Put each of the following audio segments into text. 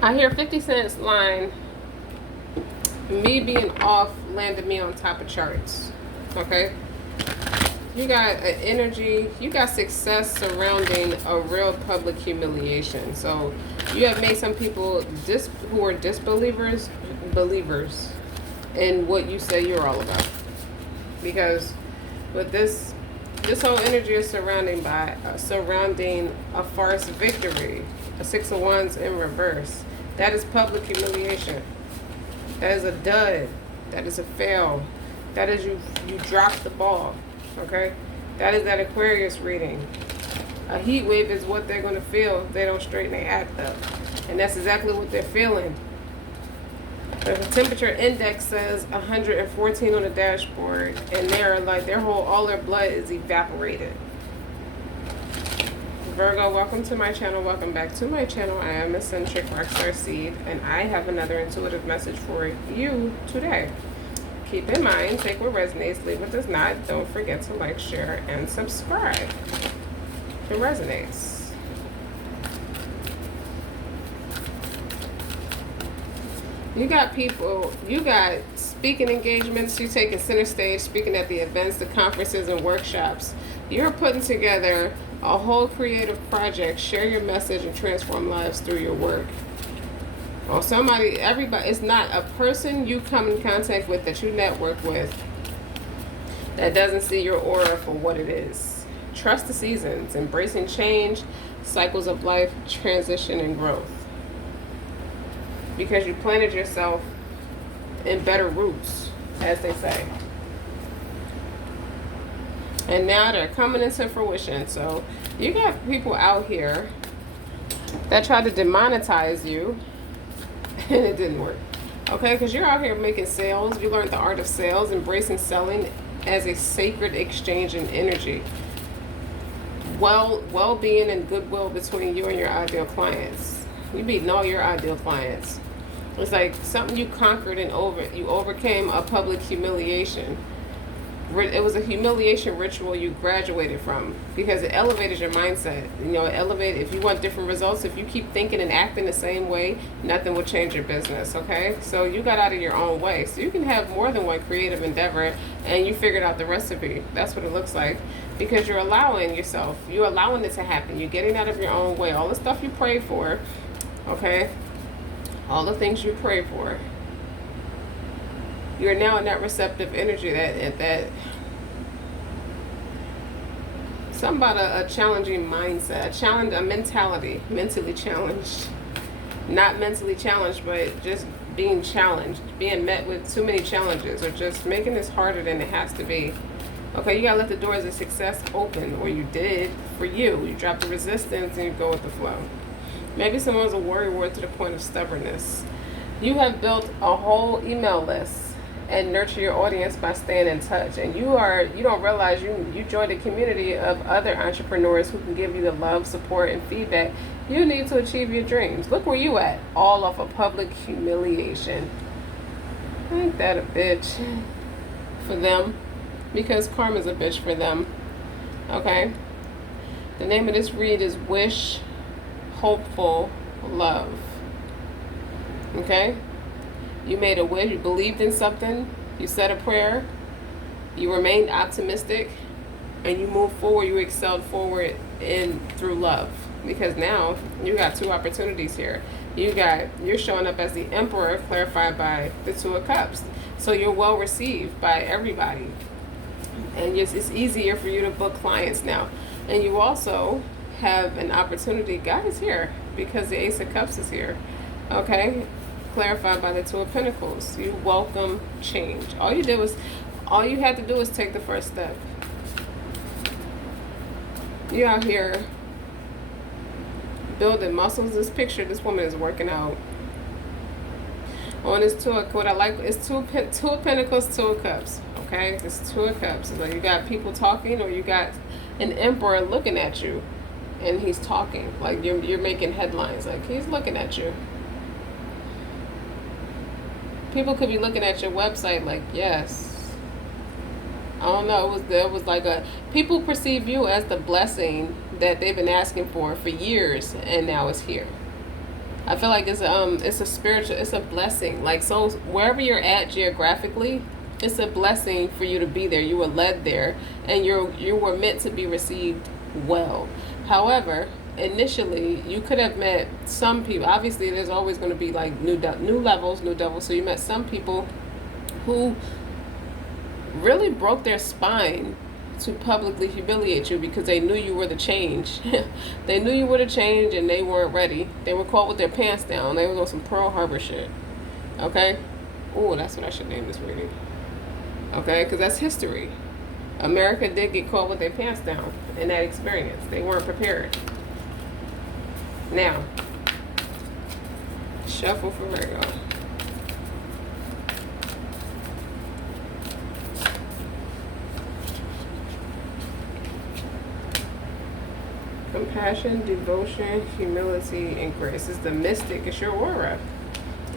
I hear 50 Cent's line, me being off landed me on top of charts. Okay? You got an energy, you got success surrounding a real public humiliation. So you have made some people who are disbelievers believers in what you say you're all about. Because with this whole energy is surrounding a farce victory, a 6 of Wands in reverse. That is public humiliation. That is a dud. That is a fail. That is you dropped the ball. Okay? That is that Aquarius reading. A heat wave is what they're going to feel if they don't straighten their act up. And that's exactly what they're feeling. The temperature index says 114 on the dashboard, and they're like all their blood is evaporated. Virgo, welcome to my channel. Welcome back to my channel. I am Eccentric RockStar'Seed, and I have another intuitive message for you today. Keep in mind, take what resonates, leave what does not. Don't forget to like, share, and subscribe if it resonates. You got people, you got speaking engagements, you taking center stage, speaking at the events, the conferences, and workshops. You're putting together a whole creative project. Share your message and transform lives through your work. Or everybody, it's not a person you come in contact with that you network with that doesn't see your aura for what it is. Trust the seasons, embracing change, cycles of life, transition, and growth. Because you planted yourself in better roots, as they say. And now they're coming into fruition. So you got people out here that tried to demonetize you, and it didn't work. Okay, because you're out here making sales. You learned the art of sales, embracing selling as a sacred exchange in energy. Well-being and goodwill between you and your ideal clients. You beating all your ideal clients. It's like something you conquered and you overcame a public humiliation. It was a humiliation ritual you graduated from because it elevated your mindset. You know, if you want different results, if you keep thinking and acting the same way, nothing will change your business, okay? So you got out of your own way. So you can have more than one creative endeavor and you figured out the recipe. That's what it looks like because you're allowing yourself, you're allowing it to happen. You're getting out of your own way. All the stuff you prayed for, okay? All the things you pray for, you're now in that receptive energy, that something about a challenging mindset, a mentality, mentally challenged, not mentally challenged, but just being challenged, being met with too many challenges, or just making this harder than it has to be. Okay, you gotta let the doors of success open, or you did for you. You drop the resistance and you go with the flow. Maybe someone's a worrywart to the point of stubbornness. You have built a whole email list and nurture your audience by staying in touch. And you don't realize you joined a community of other entrepreneurs who can give you the love, support, and feedback you need to achieve your dreams. Look where you at, all off of public humiliation. Ain't that a bitch for them? Because karma's a bitch for them. Okay? The name of this read is Wish Hopeful Love. Okay? You made a wish, you believed in something, you said a prayer, you remained optimistic, and you moved forward, you excelled forward through love. Because now you got two opportunities here. You're showing up as the Emperor, clarified by the Two of Cups. So you're well received by everybody. And it's easier for you to book clients now. And you also have an opportunity. God is here because the Ace of Cups is here. Okay? Clarified by the Two of Pentacles. You welcome change. All you had to do was take the first step. You out here building muscles. This picture, this woman is working out. On this what I like is Two of Pentacles, Two of Cups. Okay? It's Two of Cups. It's like you got people talking, or you got an emperor looking at you. And he's talking, like you're making headlines, like he's looking at you. People could be looking at your website like, yes. I don't know, it was like people perceive you as the blessing that they've been asking for years, and now it's here. I feel like it's a spiritual, it's a blessing. Like, so wherever you're at geographically, it's a blessing for you to be there. You were led there, and you were meant to be received well. However, initially you could have met some people. Obviously, there's always going to be like new levels, new devils. So you met some people who really broke their spine to publicly humiliate you because they knew you were the change. They knew you were the change and they weren't ready. They were caught with their pants down. They was on some Pearl Harbor shit. Okay? Oh, that's what I should name this reading. Okay? Because that's history. America did get caught with their pants down in that experience. They weren't prepared. Now, shuffle for Virgo. Compassion, devotion, humility, and grace. It's the mystic. It's your aura.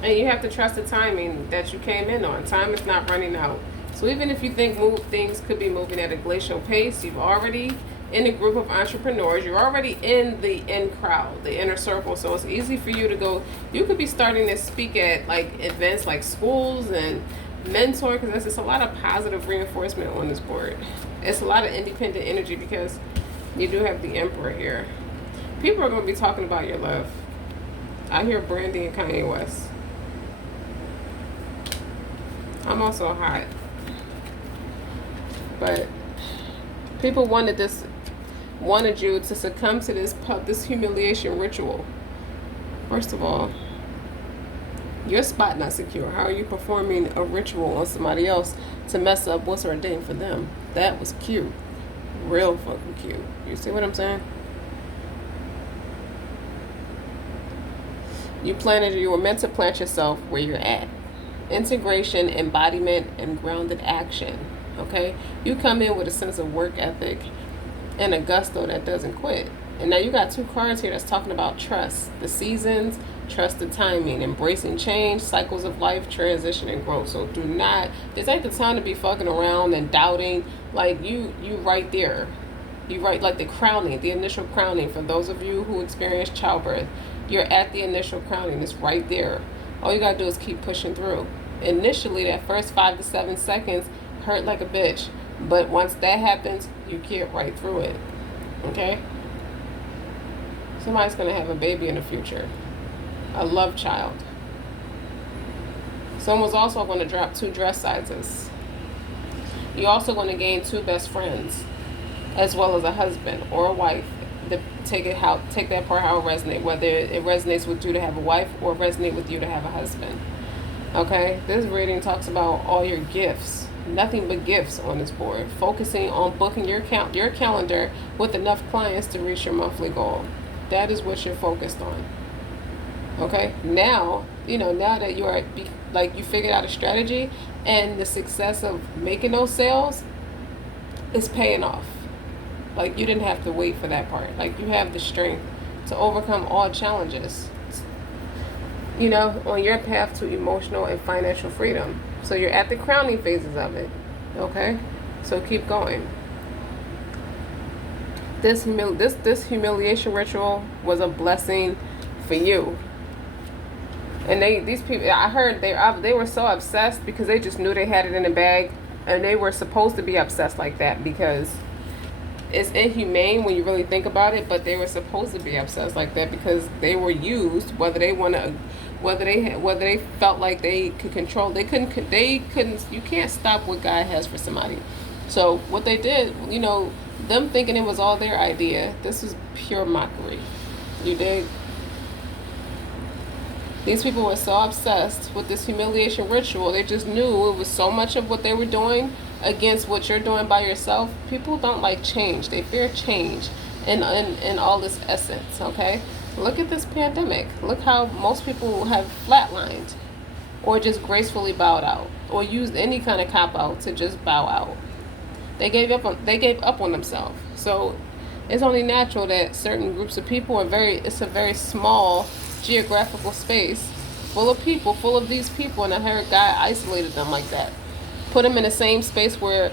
And you have to trust the timing that you came in on. Time is not running out. So even if you think things could be moving at a glacial pace, you've already in a group of entrepreneurs. You're already in the in crowd, the inner circle. So it's easy for you to go. You could be starting to speak at like events like schools and mentor, because there's just a lot of positive reinforcement on this board. It's a lot of independent energy because you do have the Emperor here. People are going to be talking about your love. I hear Brandy and Kanye West. I'm also hot. But people wanted you to succumb to this humiliation ritual. First of all, your spot not secure. How are you performing a ritual on somebody else to mess up what's ordained for them? That was cute. Real fucking cute. You see what I'm saying? You were meant to plant yourself where you're at. Integration, embodiment, and grounded action. Okay? You come in with a sense of work ethic and a gusto that doesn't quit. And now you got two cards here that's talking about trust. The seasons, trust the timing, embracing change, cycles of life, transition, and growth. So do not, this ain't the time to be fucking around and doubting. Like you right there. You right, like the crowning, the initial crowning. For those of you who experienced childbirth, you're at the initial crowning. It's right there. All you gotta do is keep pushing through. Initially, that first 5 to 7 seconds hurt like a bitch. But once that happens, you get right through it. Okay? Somebody's going to have a baby in the future. A love child. Someone's also going to drop 2 dress sizes. You're also going to gain 2 best friends, as well as a husband or a wife. Take that part how it resonates. Whether it resonates with you to have a wife or resonate with you to have a husband. Okay? This reading talks about all your gifts. Nothing but gifts on this board. Focusing on booking your calendar with enough clients to reach your monthly goal. That is what you're focused on. Okay? Now that you are, like, you figured out a strategy and the success of making those sales is paying off. Like, you didn't have to wait for that part. Like, you have the strength to overcome all challenges, on your path to emotional and financial freedom. So you're at the crowning phases of it. Okay? So keep going. This humiliation ritual was a blessing for you. And these people, I heard they were so obsessed because they just knew they had it in the bag, and they were supposed to be obsessed like that because it's inhumane when you really think about it. But they were supposed to be obsessed like that because they were used. Whether they felt like they could control, they couldn't. You can't stop what God has for somebody. So what they did, them thinking it was all their idea, this was pure mockery. You dig? These people were so obsessed with this humiliation ritual, they just knew it was so much of what they were doing against what you're doing by yourself. People don't like change. They fear change in all this essence, okay? Look at this pandemic. Look how most people have flatlined or just gracefully bowed out or used any kind of cop-out to just bow out. They gave up on themselves. So it's only natural that certain groups of people it's a very small geographical space full of people, full of these people, and I heard God isolated them like that. Put them in the same space where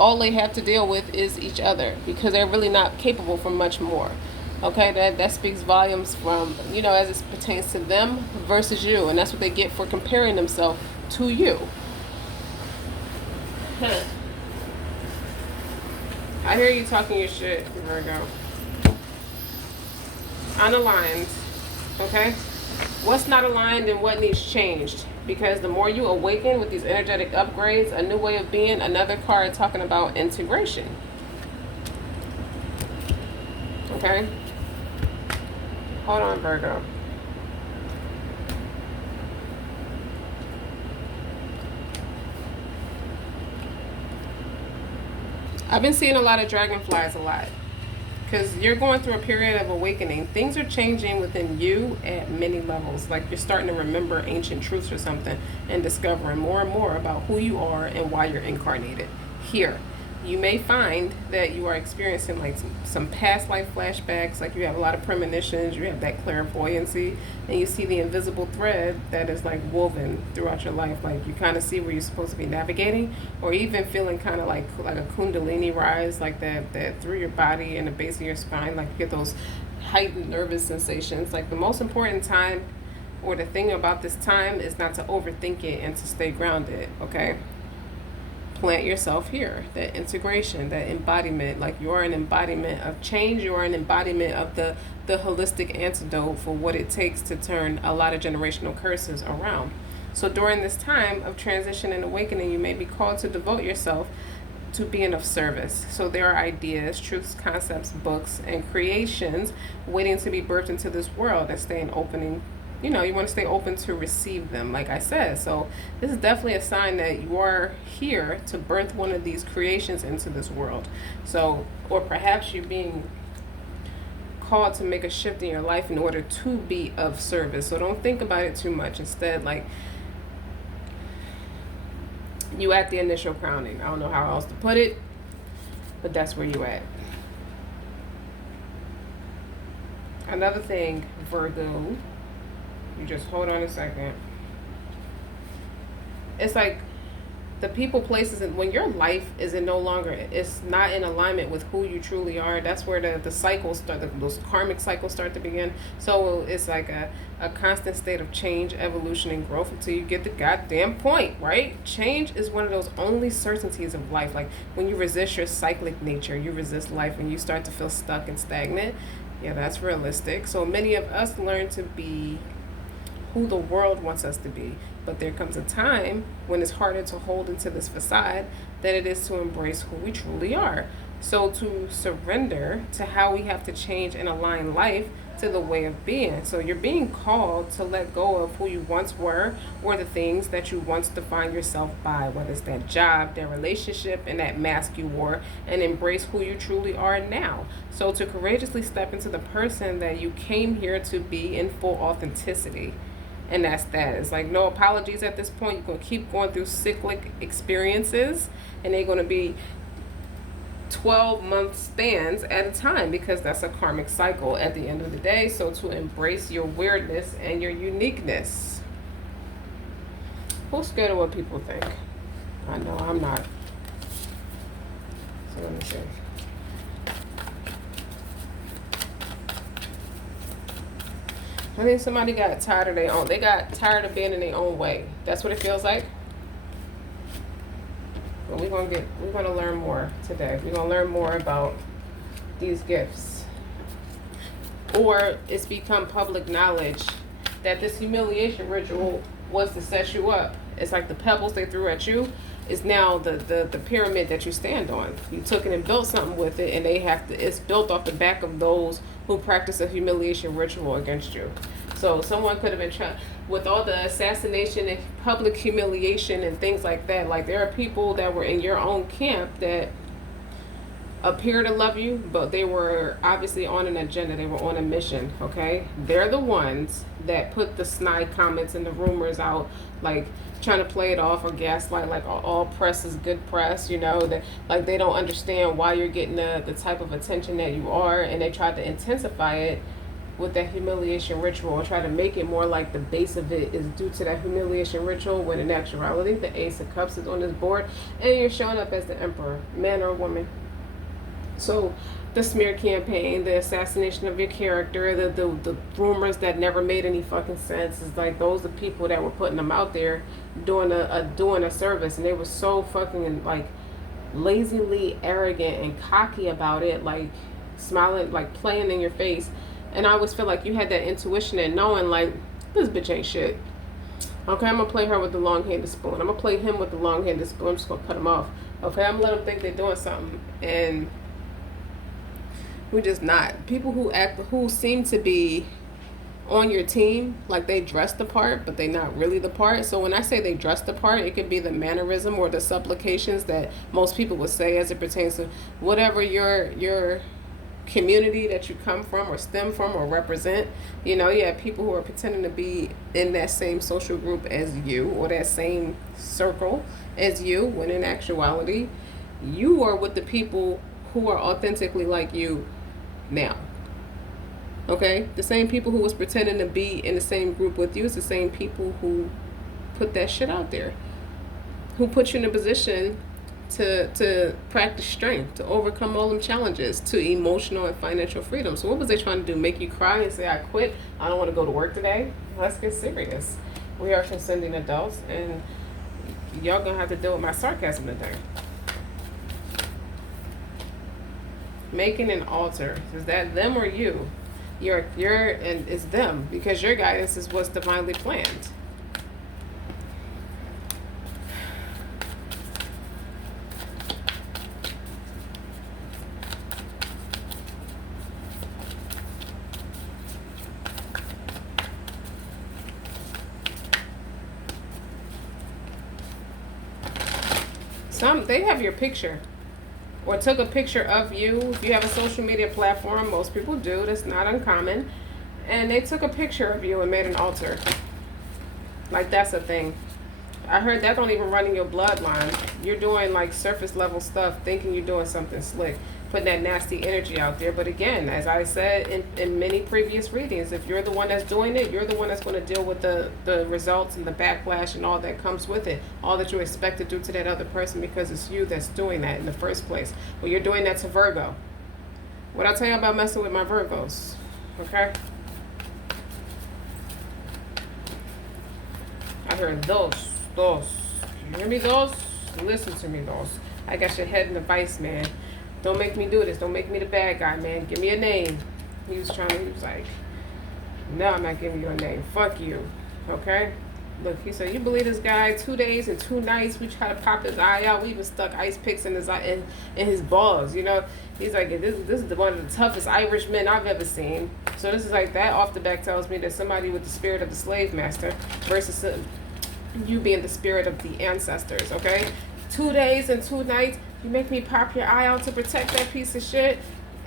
all they have to deal with is each other because they're really not capable for much more. Okay, that speaks volumes from, as it pertains to them versus you, and that's what they get for comparing themselves to you. Huh. I hear you talking your shit, Virgo. Unaligned. Okay? What's not aligned and what needs changed? Because the more you awaken with these energetic upgrades, a new way of being, another card talking about integration. Okay? Hold on, Virgo. I've been seeing a lot of dragonflies a lot. Because you're going through a period of awakening. Things are changing within you at many levels. Like you're starting to remember ancient truths or something and discovering more and more about who you are and why you're incarnated here. You may find that you are experiencing like some past life flashbacks, like you have a lot of premonitions, you have that clairvoyancy, and you see the invisible thread that is like woven throughout your life. Like you kind of see where you're supposed to be navigating, or even feeling kind of like a kundalini rise, like that through your body and the base of your spine, like you get those heightened nervous sensations. Like the most important time, or the thing about this time, is not to overthink it and to stay grounded. Okay. Plant yourself here, that integration, that embodiment. Like you're an embodiment of change, you're an embodiment of the holistic antidote for what it takes to turn a lot of generational curses around. So during this time of transition and awakening, you may be called to devote yourself to being of service. So there are ideas, truths, concepts, books, and creations waiting to be birthed into this world and staying opening. You want to stay open to receive them, like I said. So this is definitely a sign that you are here to birth one of these creations into this world. So, or perhaps you're being called to make a shift in your life in order to be of service. So don't think about it too much. Instead, like, you at the initial crowning. I don't know how else to put it, but that's where you at. Another thing, Virgo, you just hold on a second. It's like the people, places, and when your life is no longer, it's not in alignment with who you truly are, that's where the cycles start, those karmic cycles start to begin. So it's like a constant state of change, evolution, and growth until you get the goddamn point, right? Change is one of those only certainties of life. Like when you resist your cyclic nature, you resist life, and you start to feel stuck and stagnant. Yeah, that's realistic. So many of us learn to be who the world wants us to be. But there comes a time when it's harder to hold into this facade than it is to embrace who we truly are. So to surrender to how we have to change and align life to the way of being. So you're being called to let go of who you once were, or the things that you once defined yourself by, whether it's that job, that relationship, and that mask you wore, and embrace who you truly are now. So to courageously step into the person that you came here to be in full authenticity. And that's that. It's like no apologies at this point. You're going to keep going through cyclic experiences, and they're going to be 12-month spans at a time, because that's a karmic cycle at the end of the day. So to embrace your weirdness and your uniqueness. Who's scared of what people think? I know I'm not. So let me see. I think somebody got tired of their own. They got tired of being in their own way. That's what it feels like. But we're gonna learn more today. We're gonna learn more about these gifts. Or it's become public knowledge that this humiliation ritual was to set you up. It's like the pebbles they threw at you is now the pyramid that you stand on. You took it and built something with it, and it's built off the back of those who practice a humiliation ritual against you. So someone could have been trying, with all the assassination and public humiliation and things like that, like there are people that were in your own camp that appear to love you, but they were obviously on an agenda. They were on a mission, okay? They're the ones that put the snide comments and the rumors out, like trying to play it off or gaslight, like all press is good press, that like they don't understand why you're getting the type of attention that you are, and they tried to intensify it with that humiliation ritual and try to make it more like the base of it is due to that humiliation ritual, when in actuality the Ace of Cups is on this board and you're showing up as the Emperor, man or woman. So the smear campaign, the assassination of your character, the rumors that never made any fucking sense. It's like those are people that were putting them out there doing a service, and they were so fucking like lazily arrogant and cocky about it, like smiling, like playing in your face. And I always feel like you had that intuition and knowing like this bitch ain't shit. Okay, I'm gonna play her with the long-handed spoon. I'm gonna play him with the long-handed spoon. I'm just gonna cut him off. Okay, I'm gonna let them think they're doing something, and we're just not. People who seem to be on your team, like they dress the part, but they're not really the part. So when I say they dress the part, it could be the mannerism or the supplications that most people would say as it pertains to whatever your community that you come from or stem from or represent. You know, you have people who are pretending to be in that same social group as you or that same circle as you, when in actuality, you are with the people who are authentically like you now. Okay? The same people who was pretending to be in the same group with you is the same people who put that shit out there. Who put you in a position to practice strength, to overcome all them challenges, to emotional and financial freedom. So what was they trying to do? Make you cry and say, I quit, I don't want to go to work today? Let's get serious. We are consenting adults, and y'all gonna have to deal with my sarcasm today. Making an altar. Is that them or you? You're and it's them, because your guidance is what's divinely planned. They have your picture or took a picture of you. If you have a social media platform, most people do, that's not uncommon, and they took a picture of you and made an altar. Like, that's a thing. I heard that don't even run in your bloodline. You're doing like surface level stuff, thinking you're doing something slick, putting that nasty energy out there. But again, as I said in many previous readings, if you're the one that's doing it, you're the one that's going to deal with the results and the backlash and all that comes with it, all that you expect to do to that other person, because it's you that's doing that in the first place. Well, you're doing that to Virgo. What I tell you about messing with my Virgos, okay? I heard those. You hear me, those? Listen to me, those. I got your head in the vice, man. Don't make me do this. Don't make me the bad guy, man. Give me a name. He was like, no, I'm not giving you a name. Fuck you. Okay? Look, he said, you believe this guy? 2 days and 2 nights, we try to pop his eye out. We even stuck ice picks in his eye, in his balls, you know? He's like, this is one of the toughest Irishmen I've ever seen. So this is like, that off the back tells me that somebody with the spirit of the slave master versus you being the spirit of the ancestors, okay? 2 days and 2 nights, you make me pop your eye out to protect that piece of shit?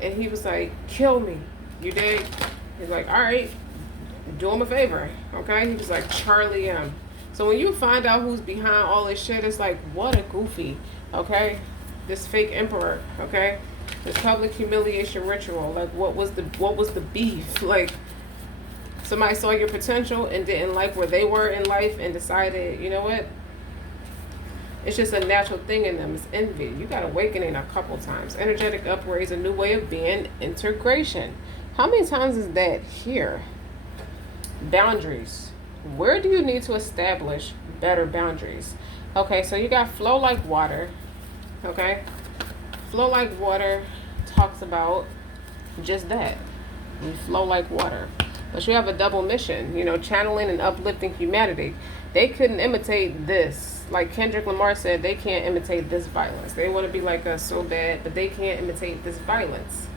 And he was like, kill me. You dig? He's like, all right, do him a favor, okay? He was like, Charlie M. So when you find out who's behind all this shit, it's like, what a goofy, okay? This fake emperor, okay? This public humiliation ritual. Like, what was the beef? Like, somebody saw your potential and didn't like where they were in life and decided, you know what? It's just a natural thing in them. It's envy. You got awakening a couple times. Energetic upgrades, a new way of being, integration. How many times is that here? Boundaries. Where do you need to establish better boundaries? Okay, so you got flow like water. Okay? Flow like water talks about just that. You flow like water. But you have a double mission, you know, channeling and uplifting humanity. They couldn't imitate this. Like Kendrick Lamar said, they can't imitate this violence. They want to be like us so bad, but they can't imitate this violence.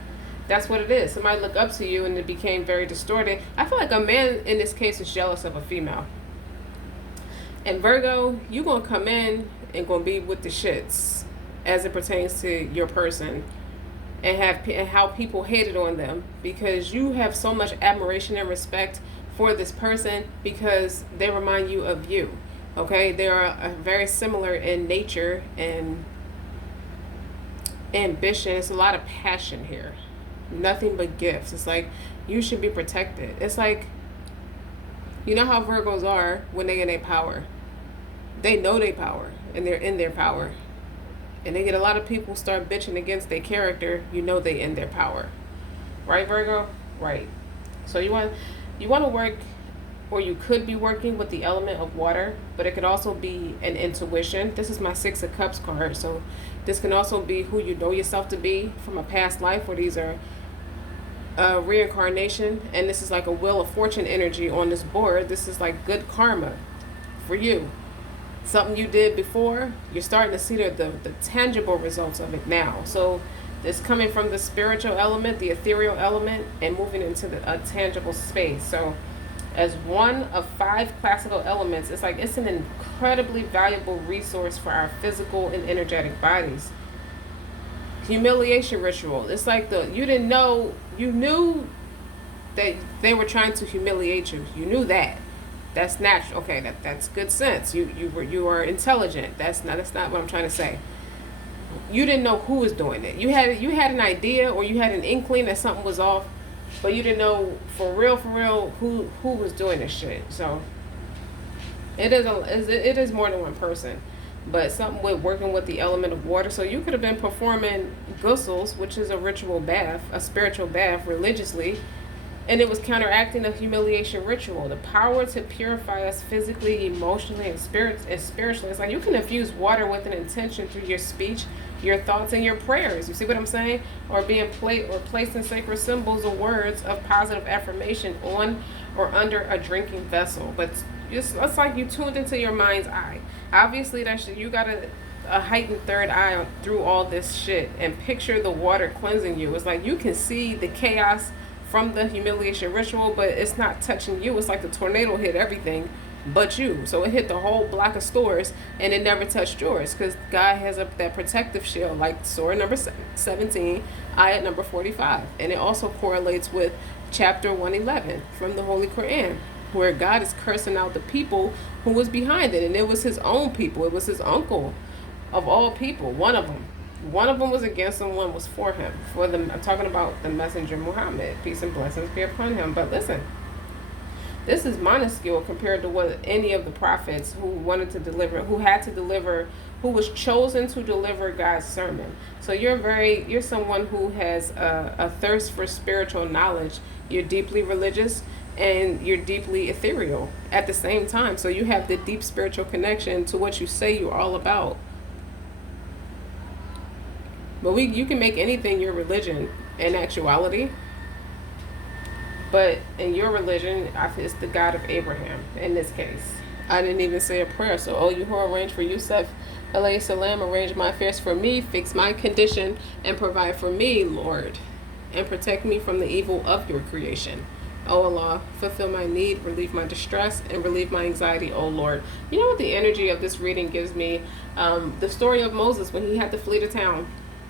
That's what it is. Somebody look up to you and it became very distorted. I feel like a man in this case is jealous of a female. And Virgo, you going to come in and going to be with the shits as it pertains to your person. And how people hated on them because you have so much admiration and respect for this person because they remind you of you. Okay, they are very similar in nature and ambition. It's a lot of passion here. Nothing but gifts. It's like you should be protected. It's like, you know how Virgos are when they in their power. They know their power and they're in their power. and they get a lot of people start bitching against their character, you know they in their power. Right, Virgo? Right. So you want to work, or you could be working with the element of water, but it could also be an intuition. This is my Six of Cups card, so this can also be who you know yourself to be from a past life, or these are reincarnation, and this is like a Wheel of Fortune energy on this board. This is like good karma for you. Something you did before, you're starting to see the tangible results of it now. So it's coming from the spiritual element, the ethereal element, and moving into a tangible space. So as one of 5 classical elements, it's like it's an incredibly valuable resource for our physical and energetic bodies. Humiliation ritual. It's like you didn't know, you knew that they were trying to humiliate you. You knew that. That's natural. Okay, that's good sense. You are intelligent. That's not what I'm trying to say. You didn't know who was doing it. You had an idea, or you had an inkling that something was off, but you didn't know for real who was doing this shit. So it is more than one person, but something with working with the element of water. So you could have been performing ghusls, which is a ritual bath, a spiritual bath, religiously, and it was counteracting a humiliation ritual. The power to purify us physically, emotionally, and spiritually. It's like you can infuse water with an intention through your speech, your thoughts, and your prayers. You see what I'm saying? Or being placing sacred symbols or words of positive affirmation on or under a drinking vessel. But it's like you tuned into your mind's eye. Obviously, you got a heightened third eye through all this shit, and picture the water cleansing you. It's like you can see the chaos from the humiliation ritual, but it's not touching you. It's like the tornado hit everything but you. So it hit the whole block of stores, and it never touched yours, because God has that protective shield, like Surah number 17, ayat number 45. And it also correlates with chapter 111 from the Holy Quran, where God is cursing out the people who was behind it. And it was his own people. It was his uncle of all people, one of them. One of them was against him, one was for him. I'm talking about the messenger Muhammad. Peace and blessings be upon him. But listen, this is minuscule compared to what any of the prophets who wanted to deliver, who had to deliver, who was chosen to deliver God's sermon. So you're someone who has a thirst for spiritual knowledge. You're deeply religious, and you're deeply ethereal at the same time. So you have the deep spiritual connection to what you say you're all about. But you can make anything your religion in actuality. But in your religion, it's the God of Abraham in this case. I didn't even say a prayer. So, oh, you who arrange for Yusuf alayhi salam, arrange my affairs for me, fix my condition, and provide for me, Lord, and protect me from the evil of your creation. O Allah, fulfill my need, relieve my distress, and relieve my anxiety, O Lord. You know what the energy of this reading gives me? The story of Moses when he had to flee to town.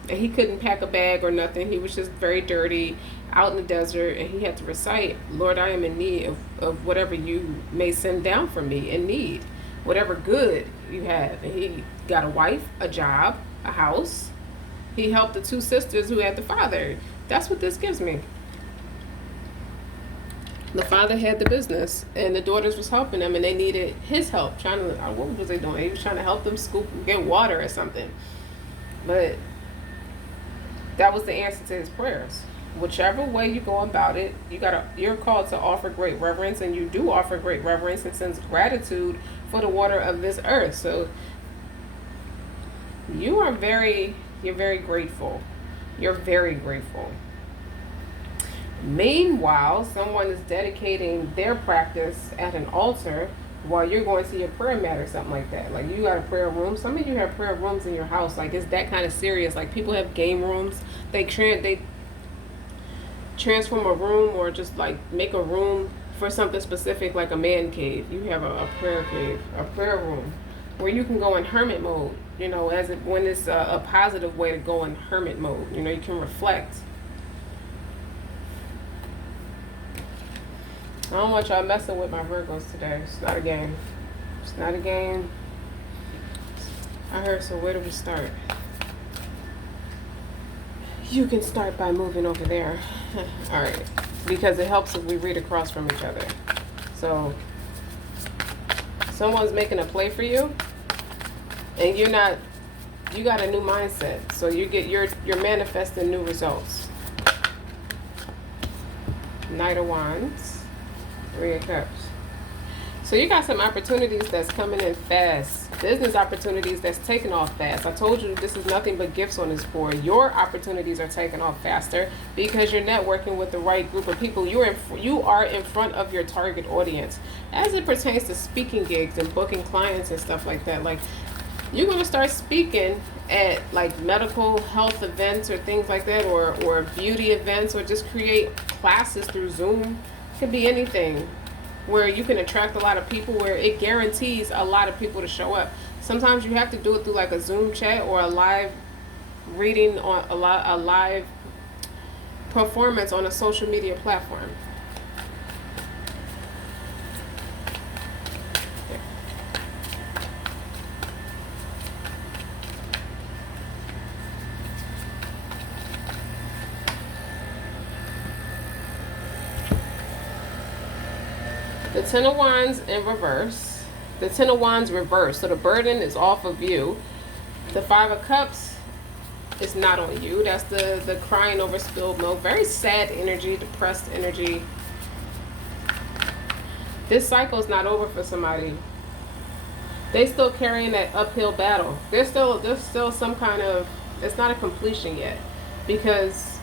And he couldn't pack a bag or nothing. He was just very dirty, out in the desert, and he had to recite, Lord, I am in need of whatever you may send down for me in need, whatever good you have. And he got a wife, a job, a house. He helped the 2 sisters who had the father. That's what this gives me. The father had the business, and the daughters was helping them, and they needed his help. What was they doing? He was trying to help them get water or something. But that was the answer to his prayers. Whichever way you go about it, you're called to offer great reverence, and you do offer great reverence and sense gratitude for the water of this earth. So you're very grateful. You're very grateful. Meanwhile, someone is dedicating their practice at an altar while you're going to your prayer mat or something like that. Like you got a prayer room. Some of you have prayer rooms in your house. Like it's that kind of serious. Like people have game rooms. They transform a room, or just like make a room for something specific, like a man cave. You have a prayer cave, a prayer room, where you can go in hermit mode. You know, when it's a positive way to go in hermit mode. You know, you can reflect. I don't want y'all messing with my Virgos today. It's not a game. It's not a game. I heard, so where do we start? You can start by moving over there. All right. Because it helps if we read across from each other. So, someone's making a play for you, and you're not You got a new mindset, so you're manifesting new results. Knight of Wands, Three of Cups. So you got some opportunities that's coming in fast. Business opportunities that's taking off fast. I told you this is nothing but gifts on this board. Your opportunities are taking off faster because you're networking with the right group of people. You are in front of your target audience. As it pertains to speaking gigs and booking clients and stuff like that, like you're going to start speaking at like medical health events or things like that, or beauty events, or just create classes through Zoom. It could be anything where you can attract a lot of people, where it guarantees a lot of people to show up. Sometimes you have to do it through like a Zoom chat or a live reading on a live performance on a social media platform. The Ten of Wands in reverse. The Ten of Wands reverse. So the burden is off of you. The Five of Cups is not on you. That's the crying over spilled milk. Very sad energy, depressed energy. This cycle is not over for somebody. They still carrying that uphill battle. There's still some kind of, it's not a completion yet, because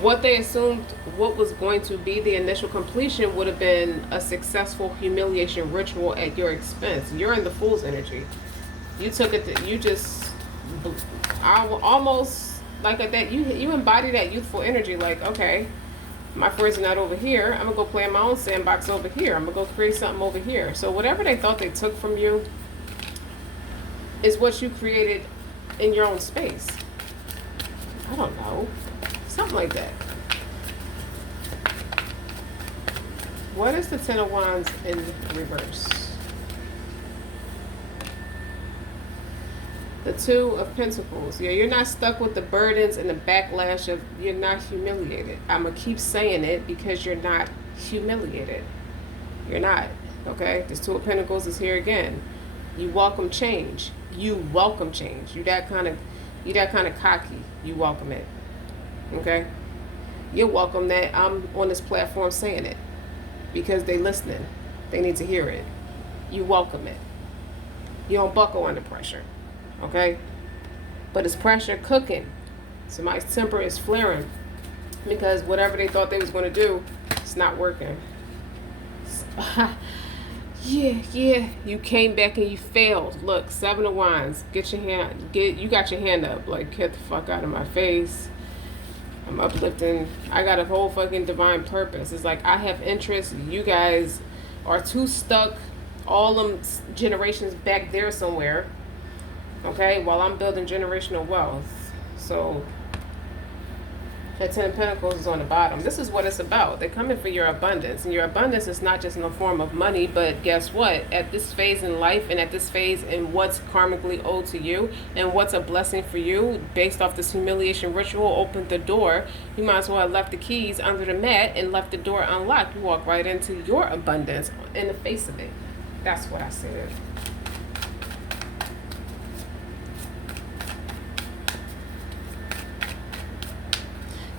what they assumed what was going to be the initial completion would have been a successful humiliation ritual at your expense. You're in the Fool's energy. You took it to, you just, I almost like that. You embody that youthful energy. Like, okay, my friends are not over here. I'm gonna go play in my own sandbox over here. I'm gonna go create something over here. So whatever they thought they took from you is what you created in your own space. I don't know. Something like that. What is the Ten of Wands in reverse? The Two of Pentacles. Yeah, you're not stuck with the burdens and the backlash of, you're not humiliated. I'm going to keep saying it because you're not humiliated. You're not. Okay? This Two of Pentacles is here again. You welcome change. You welcome change. You that kind of cocky. You welcome it. Okay, you're welcome that I'm on this platform saying it, because they listening. They need to hear it. You welcome it. You don't buckle under pressure. Okay, but it's pressure cooking. Somebody's temper is flaring because whatever they thought they was going to do, it's not working. Yeah, you came back and you failed. Look, Seven of Wands. You got your hand up. Like, get the fuck out of my face. I'm uplifting. I got a whole fucking divine purpose. It's like I have interests. You guys are too stuck, all them generations back there somewhere. Okay, while I'm building generational wealth. So that Ten of Pentacles is on the bottom. This is what it's about. They're coming for your abundance. And your abundance is not just in the form of money, but guess what? At this phase in life and at this phase in what's karmically owed to you and what's a blessing for you based off this humiliation ritual opened the door. You might as well have left the keys under the mat and left the door unlocked. You walk right into your abundance in the face of it. That's what I said.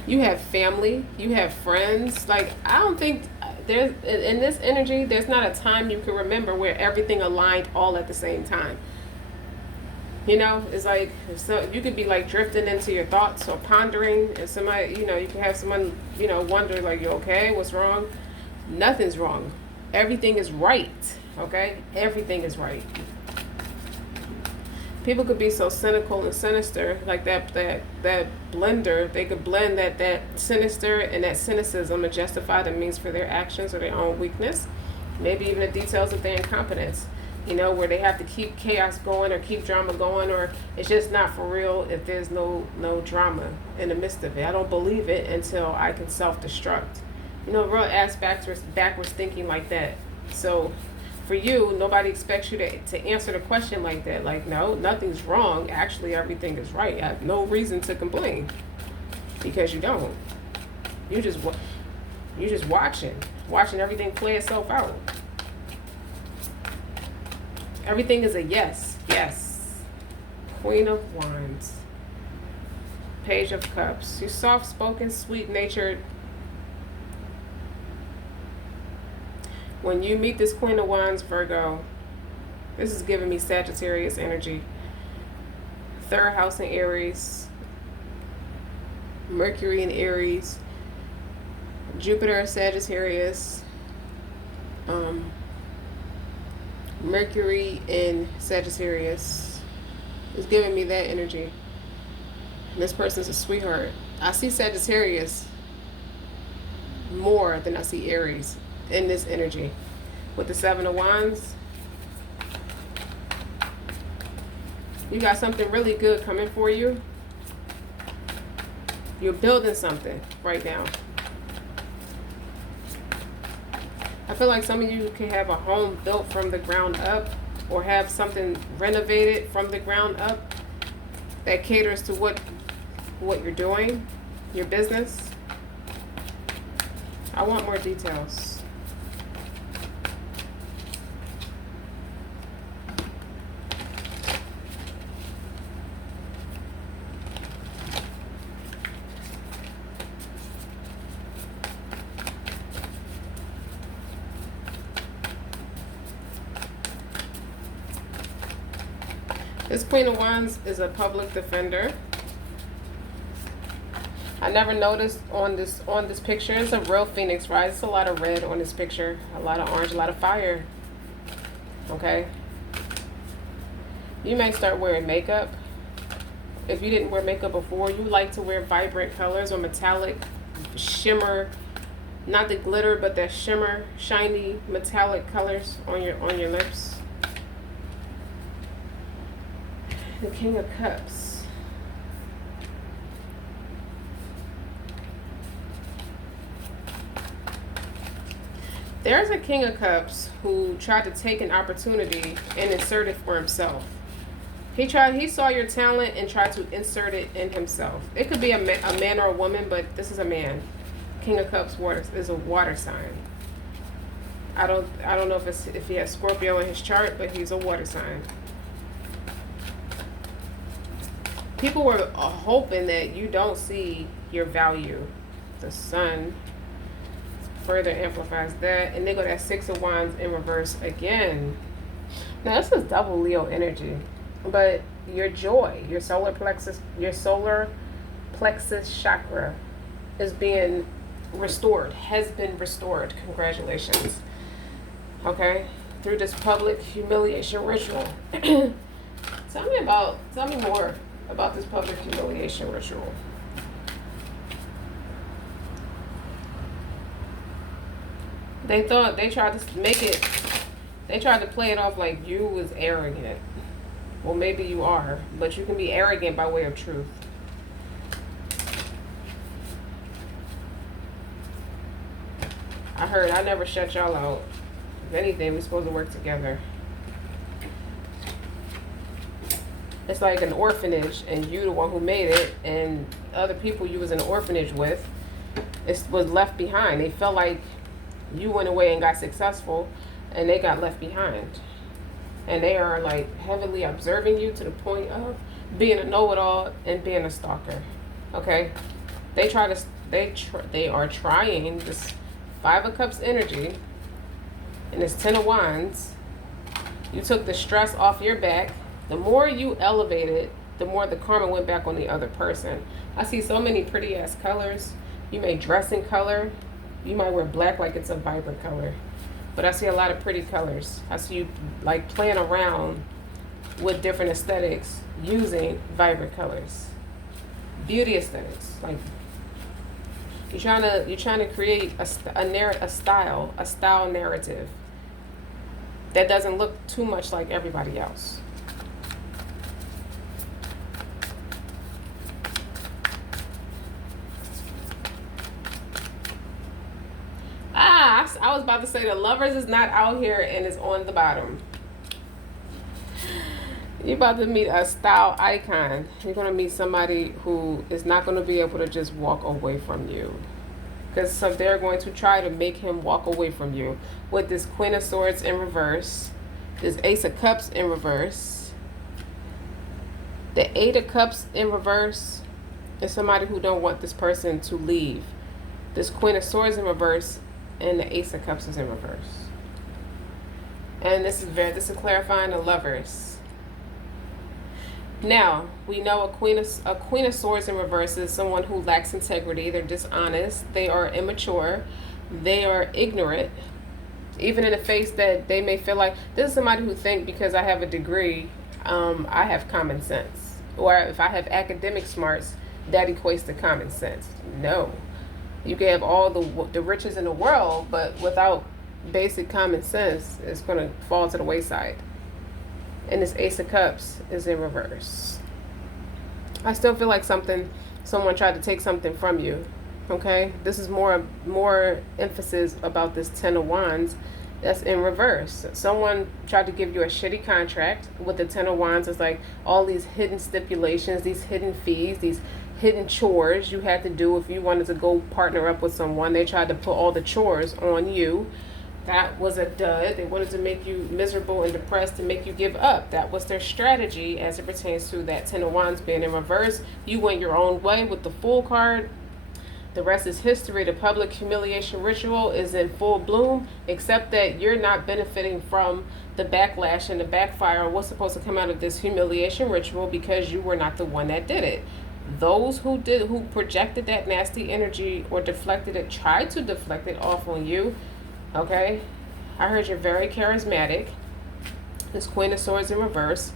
You have family, you have friends. Like, I don't think there's, in this energy, there's not a time you can remember where everything aligned all at the same time. You know, it's like, so you could be like drifting into your thoughts or pondering, and somebody, you know, you can have someone, you know, wonder like, you okay? What's wrong? Nothing's wrong. Everything is right. Okay? Everything is right. People could be so cynical and sinister, like that blender. They could blend that sinister and that cynicism and justify the means for their actions or their own weakness. Maybe even the details of their incompetence. You know, where they have to keep chaos going or keep drama going, or it's just not for real if there's no drama in the midst of it. I don't believe it until I can self-destruct. You know, real ass backwards thinking like that. So for you, nobody expects you to answer the question like that. Like, no, nothing's wrong. Actually, everything is right. I have no reason to complain, because you don't. You just watching everything play itself out. Everything is a yes, yes, Queen of Wands. Page of Cups. You're soft-spoken, sweet-natured. When you meet this Queen of Wands, Virgo, this is giving me Sagittarius energy. Third house in Aries. Mercury in Aries. Jupiter, Sagittarius. Mercury in Sagittarius is giving me that energy. And this person's a sweetheart. I see Sagittarius more than I see Aries in this energy. With the Seven of Wands, you got something really good coming for you. You're building something right now. I feel like some of you can have a home built from the ground up, or have something renovated from the ground up that caters to what you're doing, your business. I want more details. This Queen of Wands is a public defender. I never noticed on this picture. It's a real Phoenix Rise. It's a lot of red on this picture. A lot of orange, a lot of fire. Okay. You may start wearing makeup. If you didn't wear makeup before, you like to wear vibrant colors or metallic shimmer. Not the glitter, but that shimmer, shiny, metallic colors on your lips. The King of Cups. There's a King of Cups who tried to take an opportunity and insert it for himself. He saw your talent and tried to insert it in himself. It could be a man or a woman, but this is a man. King of Cups is a water sign. I don't know if he has Scorpio in his chart, but he's a water sign. People were hoping that you don't see your value. The Sun further amplifies that. And they go that Six of Wands in reverse again. Now this is double Leo energy. But your joy, your solar plexus chakra is being restored, has been restored. Congratulations. Okay? Through this public humiliation ritual. Tell me more about this public humiliation ritual. They tried to play it off like you was arrogant. Well, maybe you are, but you can be arrogant by way of truth. I never shut y'all out. If anything, we're supposed to work together. It's like an orphanage, and you the one who made it, and other people you was in an orphanage with was left behind. They felt like you went away and got successful, and they got left behind. And they are like heavily observing you to the point of being a know-it-all and being a stalker. Okay? They are trying this Five of Cups energy and this Ten of Wands. You took the stress off your back. The more you elevated, the more the karma went back on the other person. I see so many pretty ass colors. You may dress in color. You might wear black like it's a vibrant color. But I see a lot of pretty colors. I see you like playing around with different aesthetics using vibrant colors. Beauty aesthetics. Like you're trying to create a style narrative that doesn't look too much like everybody else. I was about to say the Lovers is not out here and is on the bottom. You're about to meet a style icon. You're going to meet somebody who is not going to be able to just walk away from you. Because they're going to try to make him walk away from you. With this Queen of Swords in reverse. This Ace of Cups in reverse. The Eight of Cups in reverse is somebody who don't want this person to leave. This Queen of Swords in reverse and the Ace of Cups is in reverse. And this is clarifying the Lovers. Now, we know a Queen of Swords in reverse is someone who lacks integrity. They're dishonest. They are immature. They are ignorant. Even in the face that they may feel like, this is somebody who think because I have a degree, I have common sense. Or if I have academic smarts, that equates to common sense. No. You can have all the riches in the world, but without basic common sense, it's going to fall to the wayside. And this Ace of Cups is in reverse. I still feel like someone tried to take something from you. Okay? This is more emphasis about this Ten of Wands that's in reverse. Someone tried to give you a shitty contract with the Ten of Wands. It's like all these hidden stipulations, these hidden fees, these hidden chores you had to do if you wanted to go partner up with someone. They tried to put all the chores on you. That was a dud. They wanted to make you miserable and depressed and make you give up. That was their strategy as it pertains to that Ten of Wands being in reverse. You went your own way with the Fool card. The rest is history. The public humiliation ritual is in full bloom, except that you're not benefiting from the backlash and the backfire on what's supposed to come out of this humiliation ritual because you were not the one that did it. Those who projected that nasty energy or deflected it, tried to deflect it off on you. Okay, I heard you're very charismatic. This Queen of Swords in reverse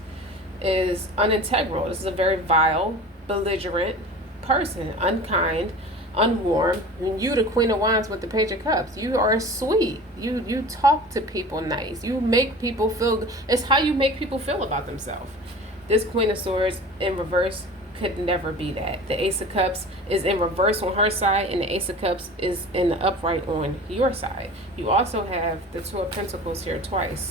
is unintegral. This is a very vile, belligerent person, unkind, unwarm. And you, the Queen of Wands with the Page of Cups, you are sweet. You talk to people nice. You make people feel good. It's how you make people feel about themselves. This Queen of Swords in reverse could never be that. The Ace of Cups is in reverse on her side, and the Ace of Cups is in the upright on your side. You also have the Two of Pentacles here twice.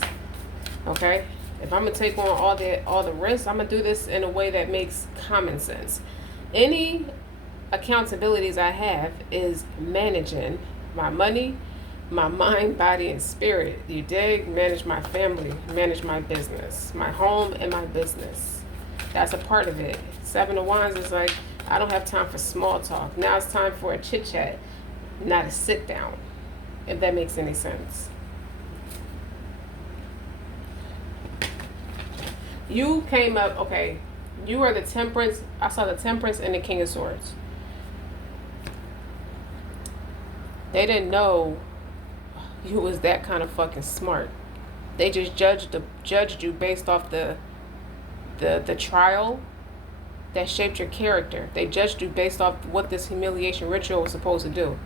Okay? If I'm going to take on all the risks, I'm going to do this in a way that makes common sense. Any accountabilities I have is managing my money, my mind, body, and spirit. You dig? Manage my family, manage my business, my home and my business. That's a part of it. Seven of Wands is like, I don't have time for small talk. Now it's time for a chit chat, not a sit down, if that makes any sense. You came up, okay, you are the Temperance. I saw the Temperance and the King of Swords. They didn't know you was that kind of fucking smart. They just judged you based off the trial that shaped your character. They judged you based off what this humiliation ritual was supposed to do.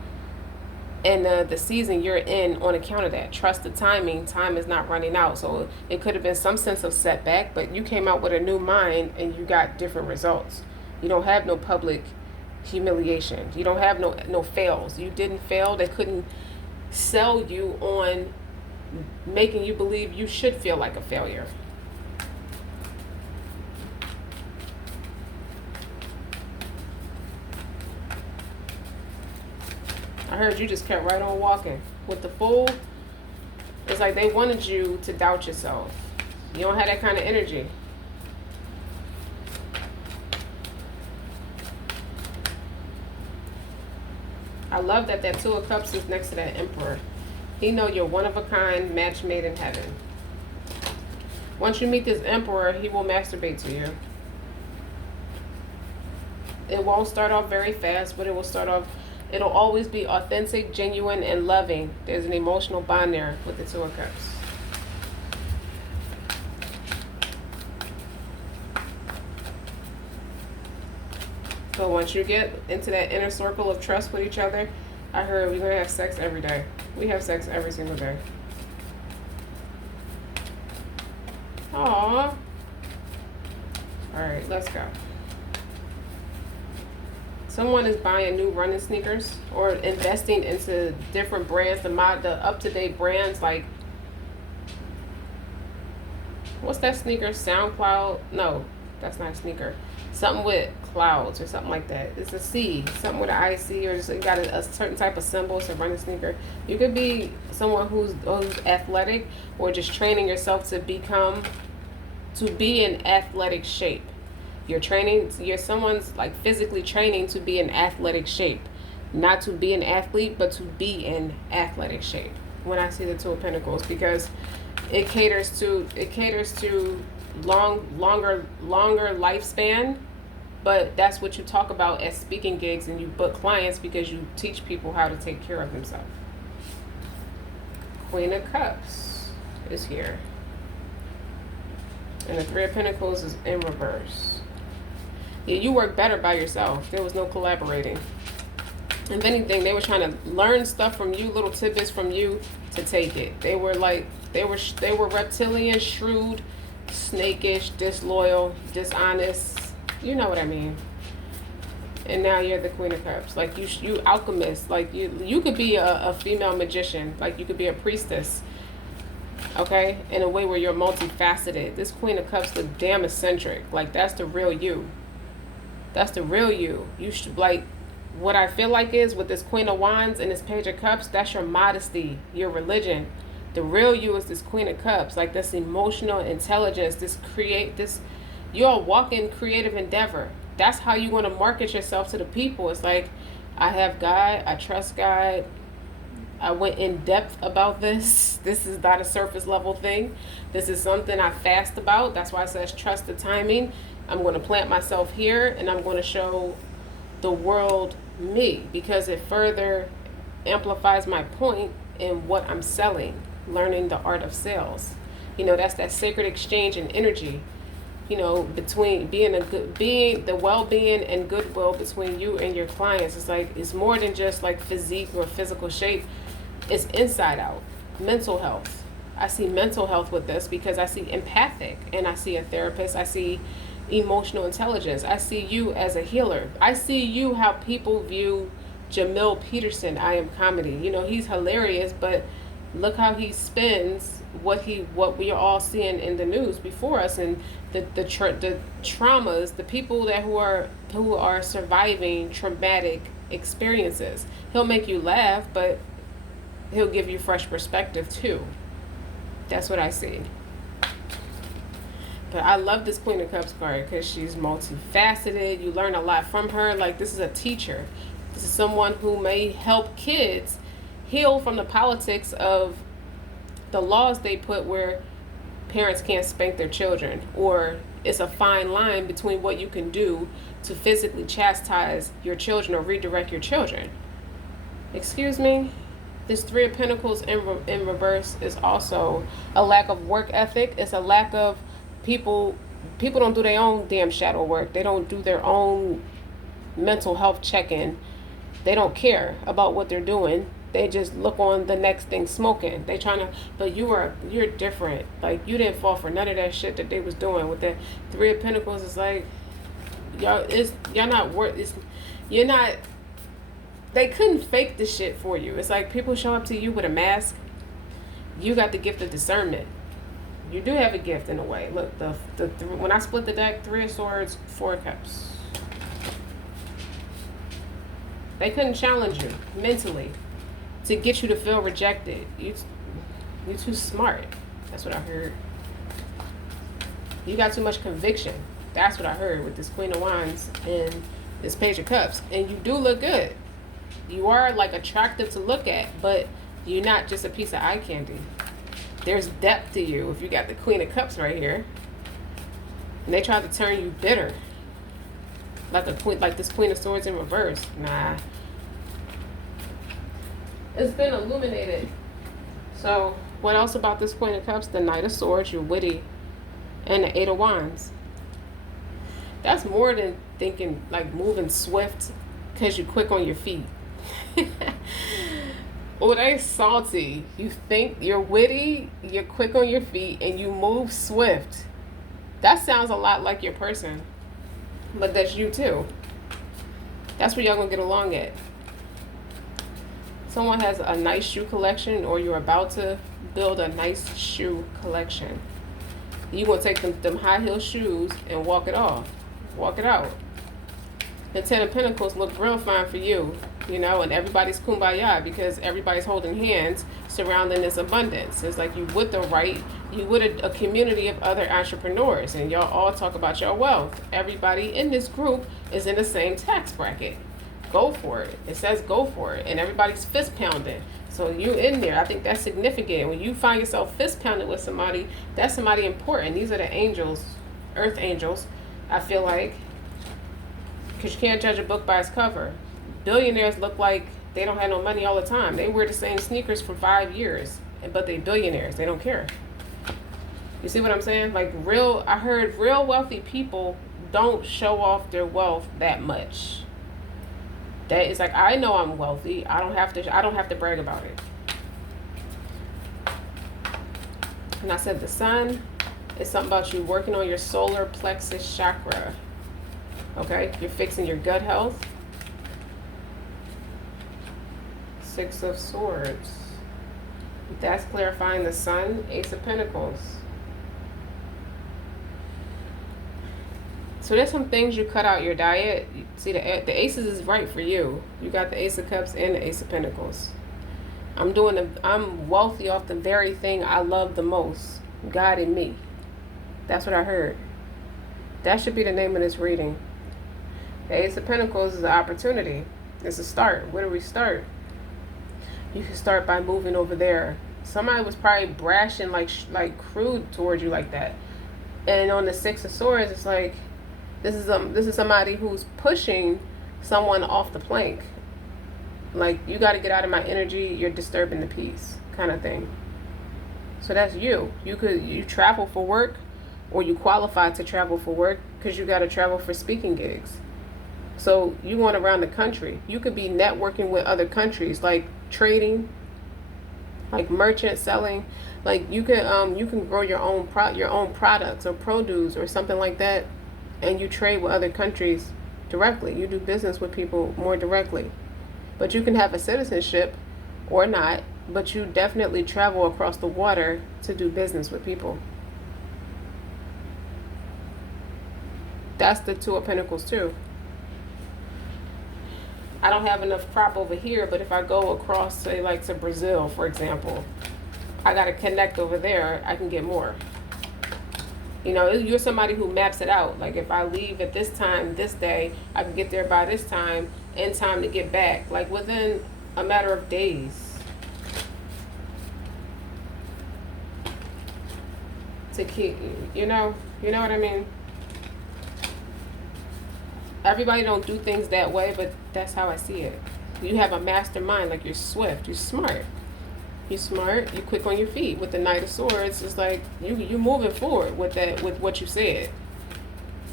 And the season you're in on account of that. Trust the timing. Time is not running out. So it could have been some sense of setback, but you came out with a new mind and you got different results. You don't have no public humiliation. You don't have no fails. You didn't fail. They couldn't sell you on making you believe you should feel like a failure. I heard you just kept right on walking. With the Fool, it's like they wanted you to doubt yourself. You don't have that kind of energy. I love that Two of Cups is next to that Emperor. He know you're one of a kind, match made in heaven. Once you meet this Emperor, he will masturbate to you. It won't start off very fast, but it will start off. It'll always be authentic, genuine, and loving. There's an emotional bond there with the Two of Cups. So once you get into that inner circle of trust with each other, I heard we're going to have sex every day. We have sex every single day. Aww. All right, let's go. Someone is buying new running sneakers or investing into different brands, the up-to-date brands like, what's that sneaker? SoundCloud? No, that's not a sneaker. Something with clouds or something like that. It's a C, something with an IC, or just got a certain type of symbol. It's a running sneaker. You could be someone who's athletic or just training yourself to be in athletic shape. You're training, you're someone's like physically training to be in athletic shape. Not to be an athlete, but to be in athletic shape. When I see the Two of Pentacles, because it caters to longer lifespan. But that's what you talk about at speaking gigs, and you book clients because you teach people how to take care of themselves. Queen of Cups is here. And the Three of Pentacles is in reverse. Yeah, you work better by yourself. There was no collaborating. If anything, they were trying to learn stuff from you, little tidbits from you to take it. They were like, they were reptilian, shrewd, snakish, disloyal, dishonest. You know what I mean. And now you're the Queen of Cups. Like you alchemist. Like you could be a female magician. Like you could be a priestess. Okay? In a way where you're multifaceted. This Queen of Cups look damn eccentric. Like that's the real you. That's the real you. You should, like, what I feel like is with this Queen of Wands and this Page of Cups, that's your modesty, your religion. The real you is this Queen of Cups. Like this emotional intelligence, this you're a walking creative endeavor. That's how you want to market yourself to the people. It's like, I have God, I trust God. I went in depth about this. This is not a surface level thing. This is something I fast about. That's why it says trust the timing. I'm going to plant myself here and I'm going to show the world me, because it further amplifies my point in what I'm selling, learning the art of sales. You know, that's that sacred exchange and energy. You know, between being the well-being and goodwill between you and your clients. It's like, it's more than just like physique or physical shape. It's inside out. Mental health. I see mental health with this because I see empathic, and I see a therapist. I see emotional intelligence. I see you as a healer. I see you how people view Jamil Peterson. I Am Comedy. You know, he's hilarious, but look how he spins what we are all seeing in the news before us, and the traumas, the people who are surviving traumatic experiences. He'll make you laugh, but he'll give you fresh perspective too. That's what I see. But I love this Queen of Cups card because she's multifaceted. You learn a lot from her. Like, this is a teacher. This is someone who may help kids heal from the politics of the laws they put where parents can't spank their children, or it's a fine line between what you can do to physically chastise your children or redirect your children. Excuse me? This Three of Pentacles in reverse is also a lack of work ethic. It's a lack of people don't do their own damn shadow work. They don't do their own mental health check-in. They don't care about what they're doing. They just look on the next thing smoking. They trying to, but you're different. Like, you didn't fall for none of that shit that they was doing with that Three of Pentacles. It's like, you're not, they couldn't fake the shit for you. It's like people show up to you with a mask. You got the gift of discernment. You do have a gift in a way. Look, when I split the deck, Three of Swords, Four of Cups. They couldn't challenge you mentally to get you to feel rejected. You're too smart. That's what I heard. You got too much conviction. That's what I heard with this Queen of Wands and this Page of Cups. And you do look good. You are like attractive to look at, but you're not just a piece of eye candy. There's depth to you if you got the Queen of Cups right here. And they tried to turn you bitter. Like this Queen of Swords in reverse. Nah. It's been illuminated. So, what else about this Queen of Cups? The Knight of Swords, you're witty. And the Eight of Wands. That's more than thinking, like, moving swift because you're quick on your feet. Oh, they salty. You think you're witty, you're quick on your feet, and you move swift. That sounds a lot like your person. But that's you too. That's where y'all gonna get along at. Someone has a nice shoe collection, or you're about to build a nice shoe collection. You gonna take them high heel shoes and walk it off. Walk it out. The Ten of Pentacles look real fine for you. you know, and everybody's kumbaya because everybody's holding hands surrounding this abundance. It's like you with a community of other entrepreneurs, and y'all all talk about your wealth. Everybody in this group is in the same tax bracket. Go for it. It says go for it, and everybody's fist pounding. So you in there. I think that's significant. When you find yourself fist pounding with somebody, that's somebody important. These are the angels, earth angels, I feel like, because you can't judge a book by its cover. Billionaires look like they don't have no money all the time. They wear the same sneakers for 5 years, but they billionaires. They don't care. You see what I'm saying? Like I heard real wealthy people don't show off their wealth that much. That is like, I know I'm wealthy. I don't have to brag about it. And I said the sun is something about you working on your solar plexus chakra. Okay? You're fixing your gut health. 6 of Swords. That's clarifying the sun. Ace of Pentacles. So there's some things you cut out your diet. See, the aces is right for you. You got the Ace of Cups and the Ace of Pentacles. I'm wealthy off the very thing I love the most. God in me. That's what I heard. That should be the name of this reading. The Ace of Pentacles is an opportunity. It's a start. Where do we start? You can start by moving over there. Somebody was probably brashing like crude towards you like that. And on the 6 of Swords, it's like this is somebody who's pushing someone off the plank. Like, you got to get out of my energy. You're disturbing the peace, kind of thing. So that's you. You travel for work, or you qualify to travel for work because you got to travel for speaking gigs. So you going around the country. You could be networking with other countries, like trading, like merchant selling. Like you can grow your own products or produce or something like that, and you trade with other countries directly. You do business with people more directly. But you can have a citizenship or not, but you definitely travel across the water to do business with people. That's the 2 of Pentacles too. I don't have enough crop over here, but if I go across, say, like to Brazil, for example, I got to connect over there, I can get more. You know, you're somebody who maps it out. Like, if I leave at this time, this day, I can get there by this time, in time to get back. Like, within a matter of days. To keep, you know what I mean? Everybody don't do things that way, but that's how I see it. You have a mastermind, like you're swift, you're smart. You're smart, you're quick on your feet. With the Knight of Swords, it's like you're moving forward with that, with what you said.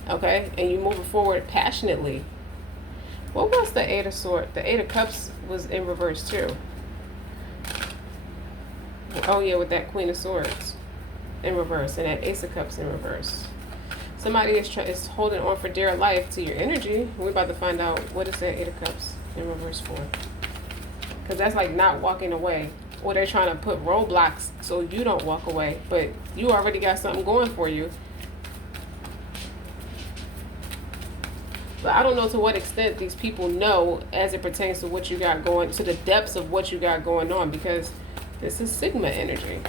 Okay? And you're moving forward passionately. What was the 8 of Swords? The 8 of Cups was in reverse too. Oh yeah, with that Queen of Swords in reverse and that Ace of Cups in reverse. Somebody is holding on for dear life to your energy. We're about to find out what is that 8 of Cups in reverse for. Because that's like not walking away. Or they're trying to put roadblocks so you don't walk away. But you already got something going for you. But I don't know to what extent these people know as it pertains to what you got going, to the depths of what you got going on. Because this is Sigma energy.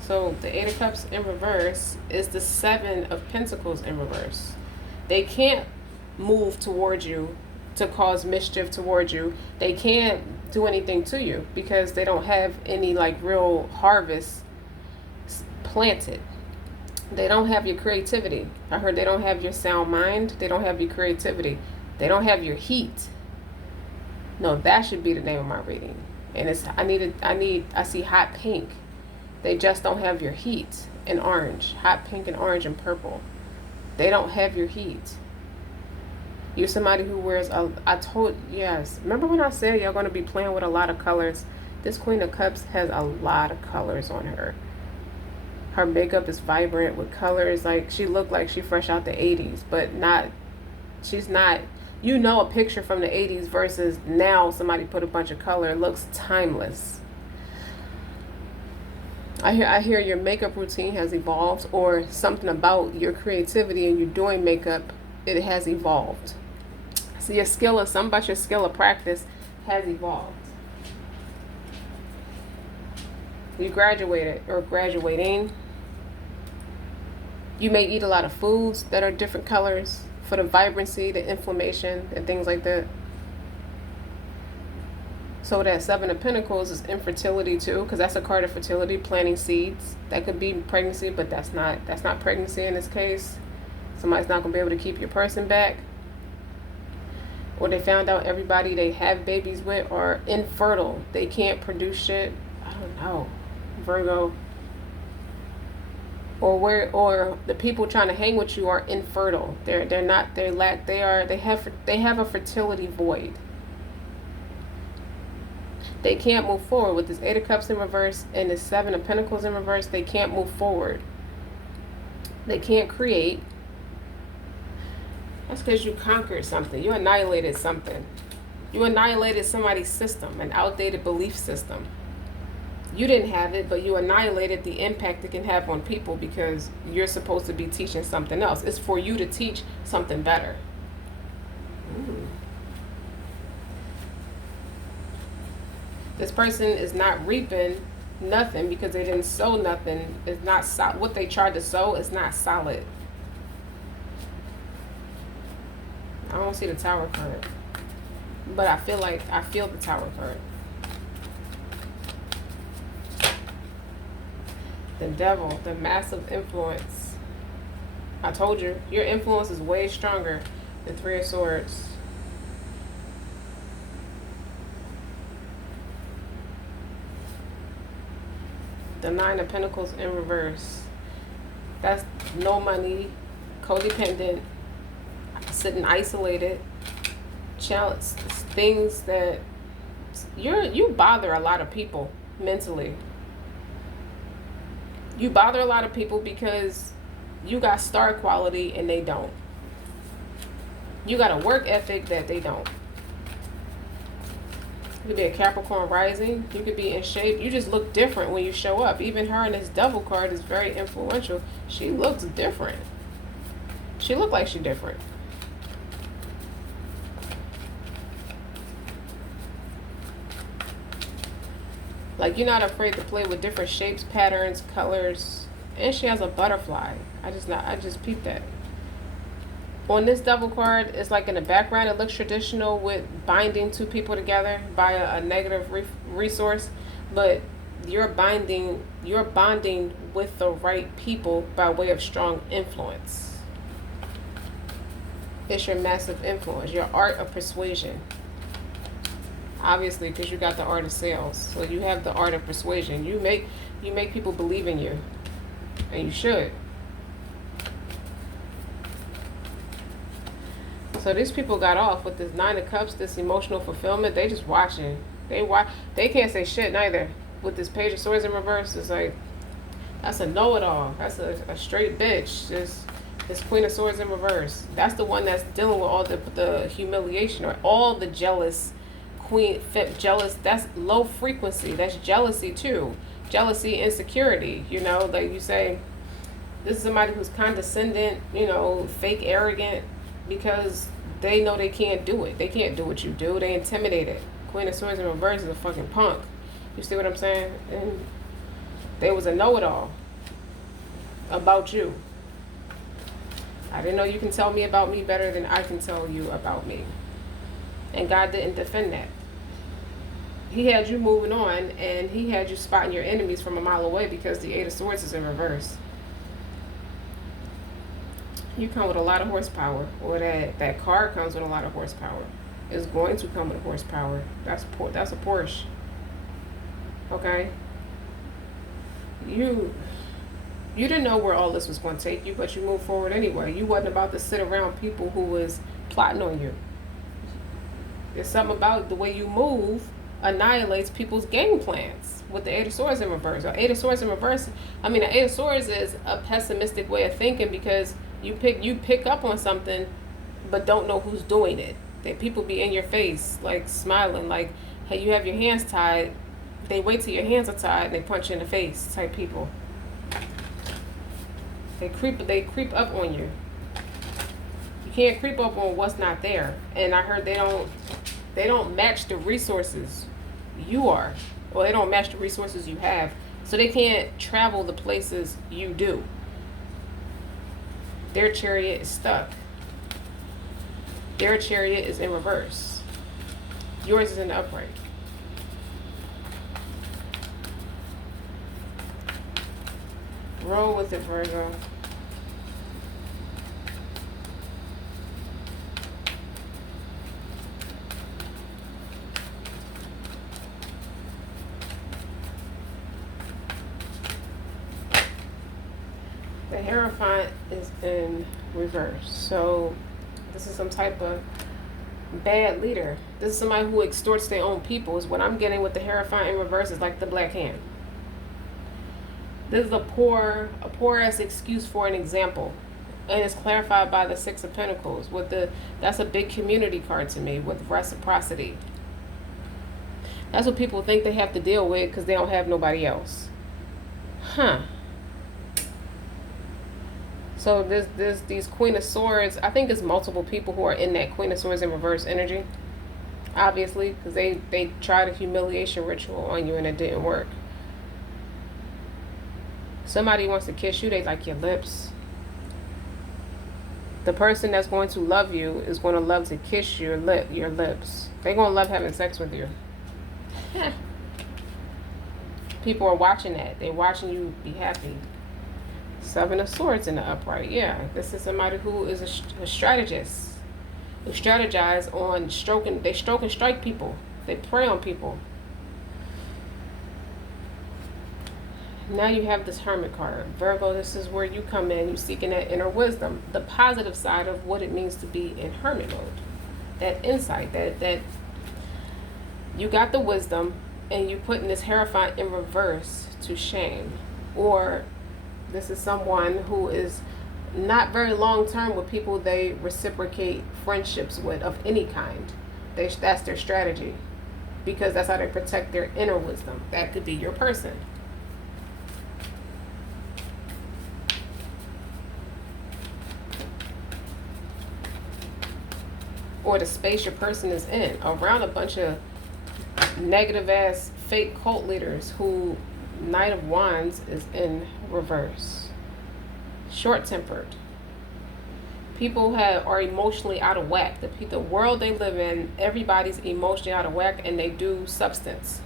So the 8 of Cups in reverse is the 7 of Pentacles in reverse. They can't move towards you to cause mischief towards you. They can't do anything to you because they don't have any like real harvest planted. They don't have your creativity. I heard they don't have your sound mind. They don't have your creativity. They don't have your heat. No, that should be the name of my reading. And it's I see hot pink. They just don't have your heat in orange. Hot pink and orange and purple. They don't have your heat. You're somebody who wears yes. Remember when I said you're going to be playing with a lot of colors? This Queen of Cups has a lot of colors on her. Her makeup is vibrant with colors. Like, she looked like she fresh out the 80s, but she's not. You know, a picture from the 80s versus now somebody put a bunch of color. It looks timeless. I hear your makeup routine has evolved, or something about your creativity and you doing makeup it has evolved. So your skill of something about your skill of practice has evolved. You graduated or graduating. You may eat a lot of foods that are different colors for the vibrancy, the inflammation, and things like that. So that Seven of Pentacles is infertility too, because that's a card of fertility, planting seeds. That could be pregnancy, but that's not pregnancy in this case. Somebody's not gonna be able to keep your person back. Or they found out everybody they have babies with are infertile. They can't produce shit. I don't know. Virgo. Or the people trying to hang with you are infertile. They have a fertility void. They can't move forward with this Eight of Cups in reverse and this Seven of Pentacles in reverse. They can't move forward. They can't create. That's because you conquered something. You annihilated something. You annihilated somebody's system, an outdated belief system. You didn't have it, but you annihilated the impact it can have on people because you're supposed to be teaching something else. It's for you to teach something better. This person is not reaping nothing because they didn't sow nothing. It's not what they tried to sow is not solid. I don't see the Tower card, but I feel the Tower card. The Devil, the massive influence. I told you, your influence is way stronger than Three of Swords. The Nine of Pentacles in reverse. That's no money, codependent, sitting isolated, challenge, things that you bother a lot of people mentally. You bother a lot of people because you got star quality and they don't. You got a work ethic that they don't. You could be a Capricorn rising. You could be in shape. You just look different when you show up. Even her in this Devil card is very influential. She looks different. She looked like she's different. Like, you're not afraid to play with different shapes, patterns, colors. And she has a butterfly. I just peeped that. On this Devil card, it's like in the background, it looks traditional with binding two people together by a negative resource. But you're bonding with the right people by way of strong influence. It's your massive influence, your art of persuasion. Obviously, because you got the art of sales. So you have the art of persuasion. You make people believe in you. And you should. So these people got off with this Nine of Cups, this emotional fulfillment. They just watching. They can't say shit neither. With this Page of Swords in reverse, it's like, that's a know-it-all. That's a straight bitch. This Queen of Swords in reverse. That's the one that's dealing with all the humiliation or all the jealous jealous. That's low frequency. That's jealousy too. Jealousy, insecurity. Like you say, this is somebody who's condescending, fake arrogant, because they know they can't do it. They can't do what you do. They intimidated. Queen of Swords in reverse is a fucking punk. You see what I'm saying? And they was a know-it-all about you. I didn't know you can tell me about me better than I can tell you about me. And God didn't defend that. He had you moving on, and he had you spotting your enemies from a mile away because the Eight of Swords is in reverse. You come with a lot of horsepower, or that car comes with a lot of horsepower. It's going to come with horsepower. That's a Porsche. Okay? You didn't know where all this was going to take you, but you moved forward anyway. You wasn't about to sit around people who was plotting on you. There's something about the way you move annihilates people's game plans with the Eight of Swords in reverse. The Eight of Swords in reverse, the Eight of Swords is a pessimistic way of thinking because you pick up on something but don't know who's doing it. That people be in your face, like smiling, like, hey, you have your hands tied. They wait till your hands are tied and they punch you in the face type people. They creep up on you. You can't creep up on what's not there. And I heard they don't match the resources you are. Well, they don't match the resources you have. So they can't travel the places you do. Their chariot is stuck. Their chariot is in reverse. Yours is in the upright. Roll with it, Virgo. The Hierophant is in reverse. So this is some type of bad leader. This is somebody who extorts their own people. Is what I'm getting with the Hierophant in reverse is like the Black Hand. This is a poor ass excuse for an example. And it's clarified by the Six of Pentacles. That's a big community card to me with reciprocity. That's what people think they have to deal with because they don't have nobody else. Huh. So these Queen of Swords, I think it's multiple people who are in that Queen of Swords in reverse energy. Obviously, because they tried a humiliation ritual on you and it didn't work. Somebody wants to kiss you, they like your lips. The person that's going to love you is going to love to kiss your lips. They're going to love having sex with you. People are watching that. They're watching you be happy. Seven of Swords in the upright. Yeah, this is somebody who is a strategist. Who strategize on stroking. They stroke and strike people. They prey on people. Now you have this Hermit card. Virgo, this is where you come in. You're seeking that inner wisdom. The positive side of what it means to be in Hermit mode. That insight. That you got the wisdom and you putting this Hierophant in reverse to shame. Or this is someone who is not very long term with people they reciprocate friendships with of any kind. That's their strategy. Because that's how they protect their inner wisdom. That could be your person. Or the space your person is in, around a bunch of negative ass fake cult leaders who Knight of Wands is in reverse. Short-tempered. People are emotionally out of whack. The world they live in, everybody's emotionally out of whack and they do substance.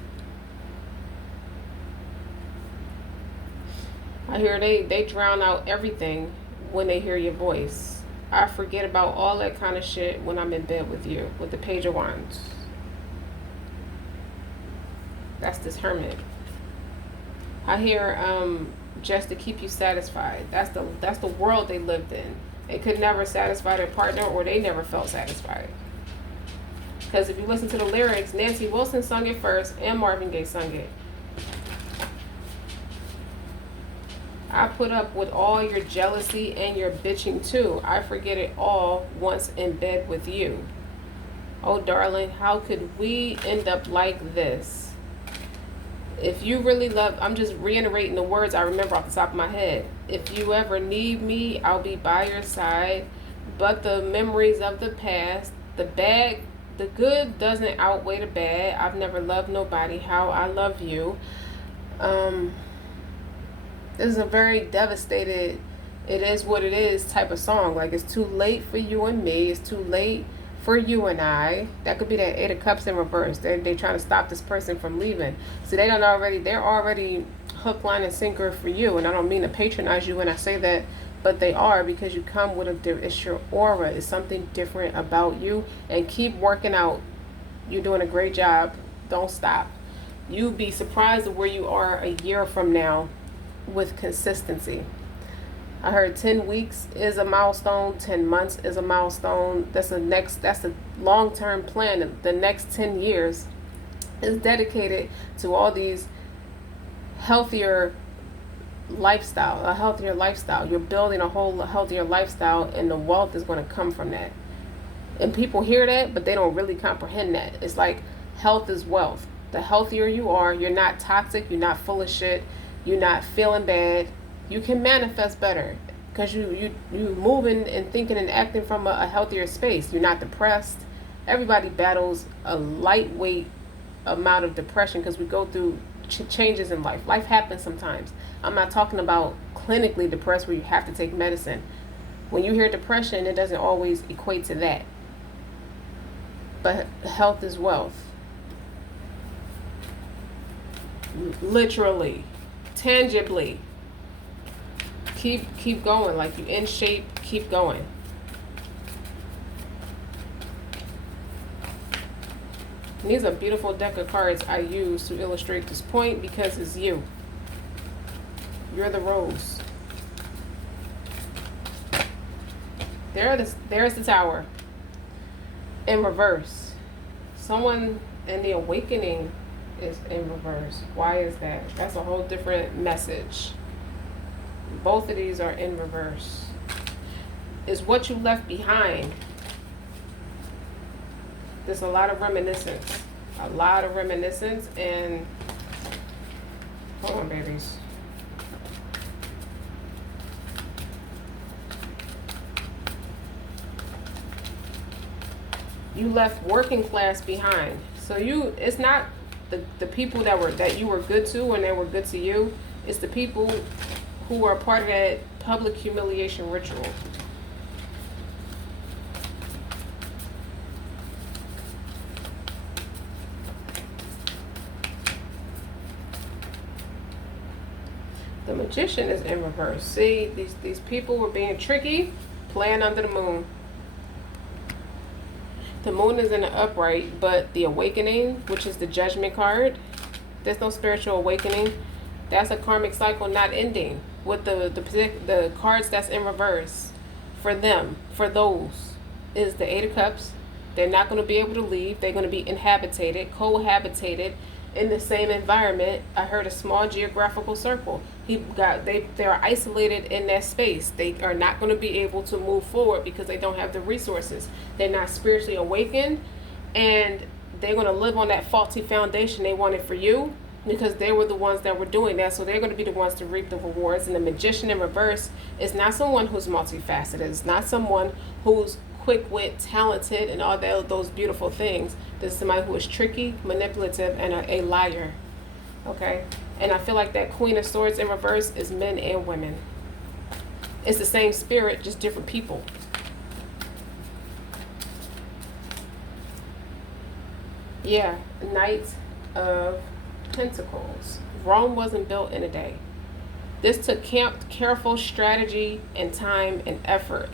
I hear they drown out everything when they hear your voice. I forget about all that kind of shit when I'm in bed with you, with the Page of Wands. That's this Hermit. I hear just to keep you satisfied. That's the world they lived in. They could never satisfy their partner, or they never felt satisfied. Because if you listen to the lyrics, Nancy Wilson sung it first and Marvin Gaye sung it. I put up with all your jealousy and your bitching too. I forget it all once in bed with you. Oh darling, how could we end up like this? If you really love, I'm just reiterating the words I remember off the top of my head. If you ever need me, I'll be by your side. But the memories of the past, the good doesn't outweigh the bad. I've never loved nobody how I love you. This is a very devastated, it is what it is type of song. Like, it's too late for you and me. It's too late for you and I. That could be that Eight of Cups in reverse. They're trying to stop this person from leaving. So they're already hook, line, and sinker for you. And I don't mean to patronize you when I say that, but they are, because you come with it's your aura. It's something different about you. And keep working out. You're doing a great job. Don't stop. You'll be surprised at where you are a year from now with consistency. I heard 10 weeks is a milestone, 10 months is a milestone. That's a long-term plan. The next 10 years is dedicated to all these a healthier lifestyle. You're building a whole healthier lifestyle, and the wealth is going to come from that. And people hear that, but they don't really comprehend that. It's like health is wealth. The healthier you are, you're not toxic, you're not full of shit, you're not feeling bad, you can manifest better. because you moving and thinking and acting from a healthier space. You're not depressed. Everybody battles a lightweight amount of depression because we go through changes in life. Life happens sometimes. I'm not talking about clinically depressed where you have to take medicine. When you hear depression, it doesn't always equate to that. But health is wealth. Literally, tangibly. Keep going. Like, you in shape, keep going. And these are beautiful deck of cards I use to illustrate this point because it's you. You're the rose. There's the Tower in reverse. Someone in the awakening is in reverse. Why is that? That's a whole different message. Both of these are in reverse. Is what you left behind. There's a lot of reminiscence. A lot of reminiscence and hold on, babies. You left working class behind. So it's not the people that you were good to and they were good to you. It's the people who are part of that public humiliation ritual. The Magician is in reverse. See, these people were being tricky, playing under the moon. The moon is in the upright, but the awakening, which is the Judgment card, there's no spiritual awakening. That's a karmic cycle not ending. With the cards that's in reverse, for them, for those, is the Eight of Cups. They're not going to be able to leave. They're going to be inhabited, cohabitated in the same environment. I heard a small geographical circle. They are isolated in that space. They are not going to be able to move forward because they don't have the resources. They're not spiritually awakened, and they're going to live on that faulty foundation they wanted for you because they were the ones that were doing that. So they're going to be the ones to reap the rewards. And the Magician in reverse is not someone who's multifaceted. It's not someone who's quick-wit, talented, and all those beautiful things. This is somebody who is tricky, manipulative, and a liar. Okay? And I feel like that Queen of Swords in reverse is men and women. It's the same spirit, just different people. Yeah, Knight of Pentacles. Rome wasn't built in a day. This took careful strategy and time and effort.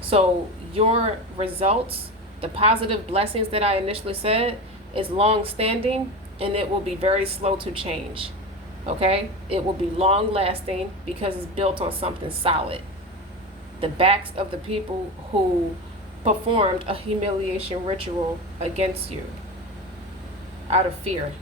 So your results, the positive blessings that I initially said, is long-standing, and it will be very slow to change. Okay? It will be long-lasting because it's built on something solid. The backs of the people who performed a humiliation ritual against you out of fear.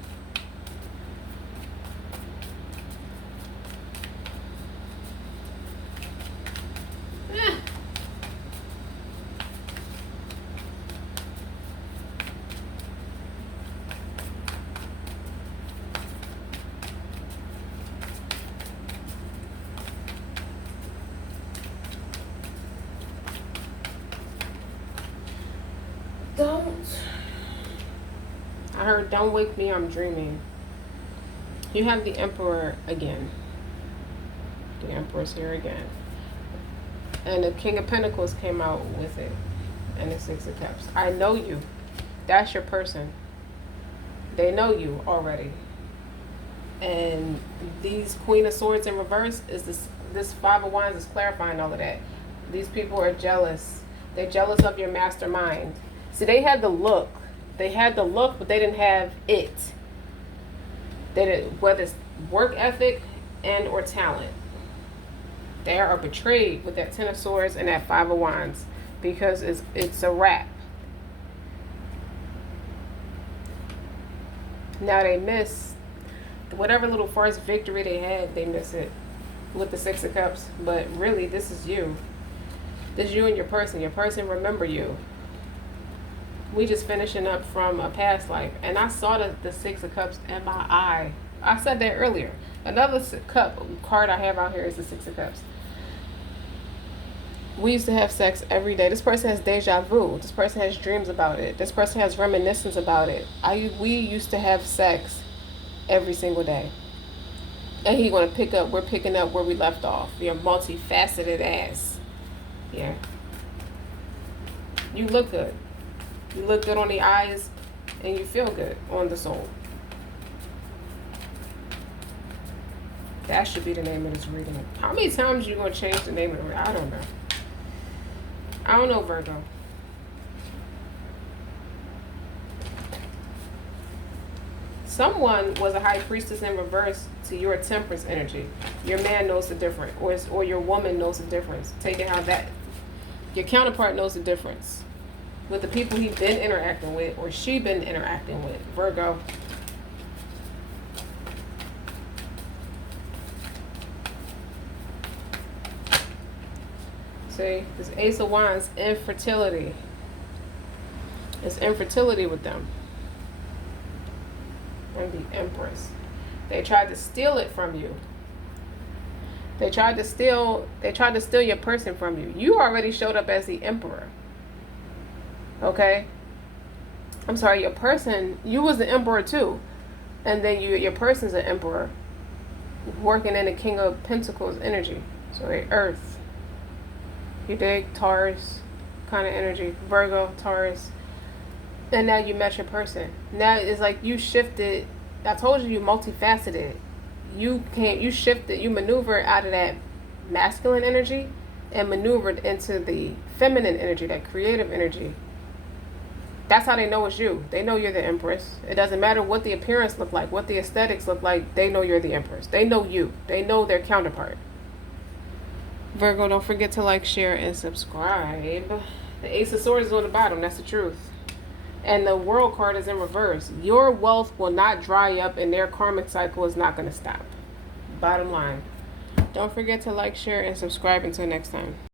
I heard, don't wake me, I'm dreaming. You have the Emperor again. The Emperor's here again. And the King of Pentacles came out with it. And the Six of Cups. I know you. That's your person. They know you already. And these Queen of Swords in reverse is this Five of Wands is clarifying all of that. These people are jealous. They're jealous of your mastermind. See, they had the look. They had the look, but they didn't have it. Whether it's work ethic and or talent. They are betrayed with that Ten of Swords and that Five of Wands because it's a wrap. Now they miss whatever little first victory they had. They miss it with the Six of Cups. But really, this is you. This is you and your person. Your person remember you. We just finishing up from a past life. And I saw the Six of Cups in my eye. I said that earlier. Another card I have out here is the Six of Cups. We used to have sex every day. This person has deja vu. This person has dreams about it. This person has reminiscence about it. We used to have sex every single day. And we're picking up where we left off. You're multifaceted ass. Yeah. You look good. You look good on the eyes and you feel good on the soul. That should be the name of this reading. How many times are you going to change the name of the reading? I don't know. I don't know, Virgo. Someone was a high priestess in reverse to your temperance energy. Your man knows the difference, or your woman knows the difference. Take it how that. Your counterpart knows the difference with the people he's been interacting with, or she been interacting with. Virgo. See, this Ace of Wands, infertility. It's infertility with them. And the Empress. They tried to steal it from you. They tried to steal your person from you. You already showed up as the Emperor. Okay? I'm sorry, your person, you was the Emperor too. And then your person's an Emperor. Working in the King of Pentacles energy. So Earth. You dig? Taurus kind of energy. Virgo, Taurus. And now you met your person. Now it's like you shifted. I told you multifaceted. You shifted, you maneuvered out of that masculine energy and maneuvered into the feminine energy, that creative energy. That's how they know it's you. They know you're the Empress. It doesn't matter what the appearance look like, what the aesthetics look like. They know you're the Empress. They know you. They know their counterpart. Virgo, don't forget to like, share, and subscribe. The Ace of Swords is on the bottom. That's the truth. And the World card is in reverse. Your wealth will not dry up and their karmic cycle is not going to stop. Bottom line. Don't forget to like, share, and subscribe. Until next time.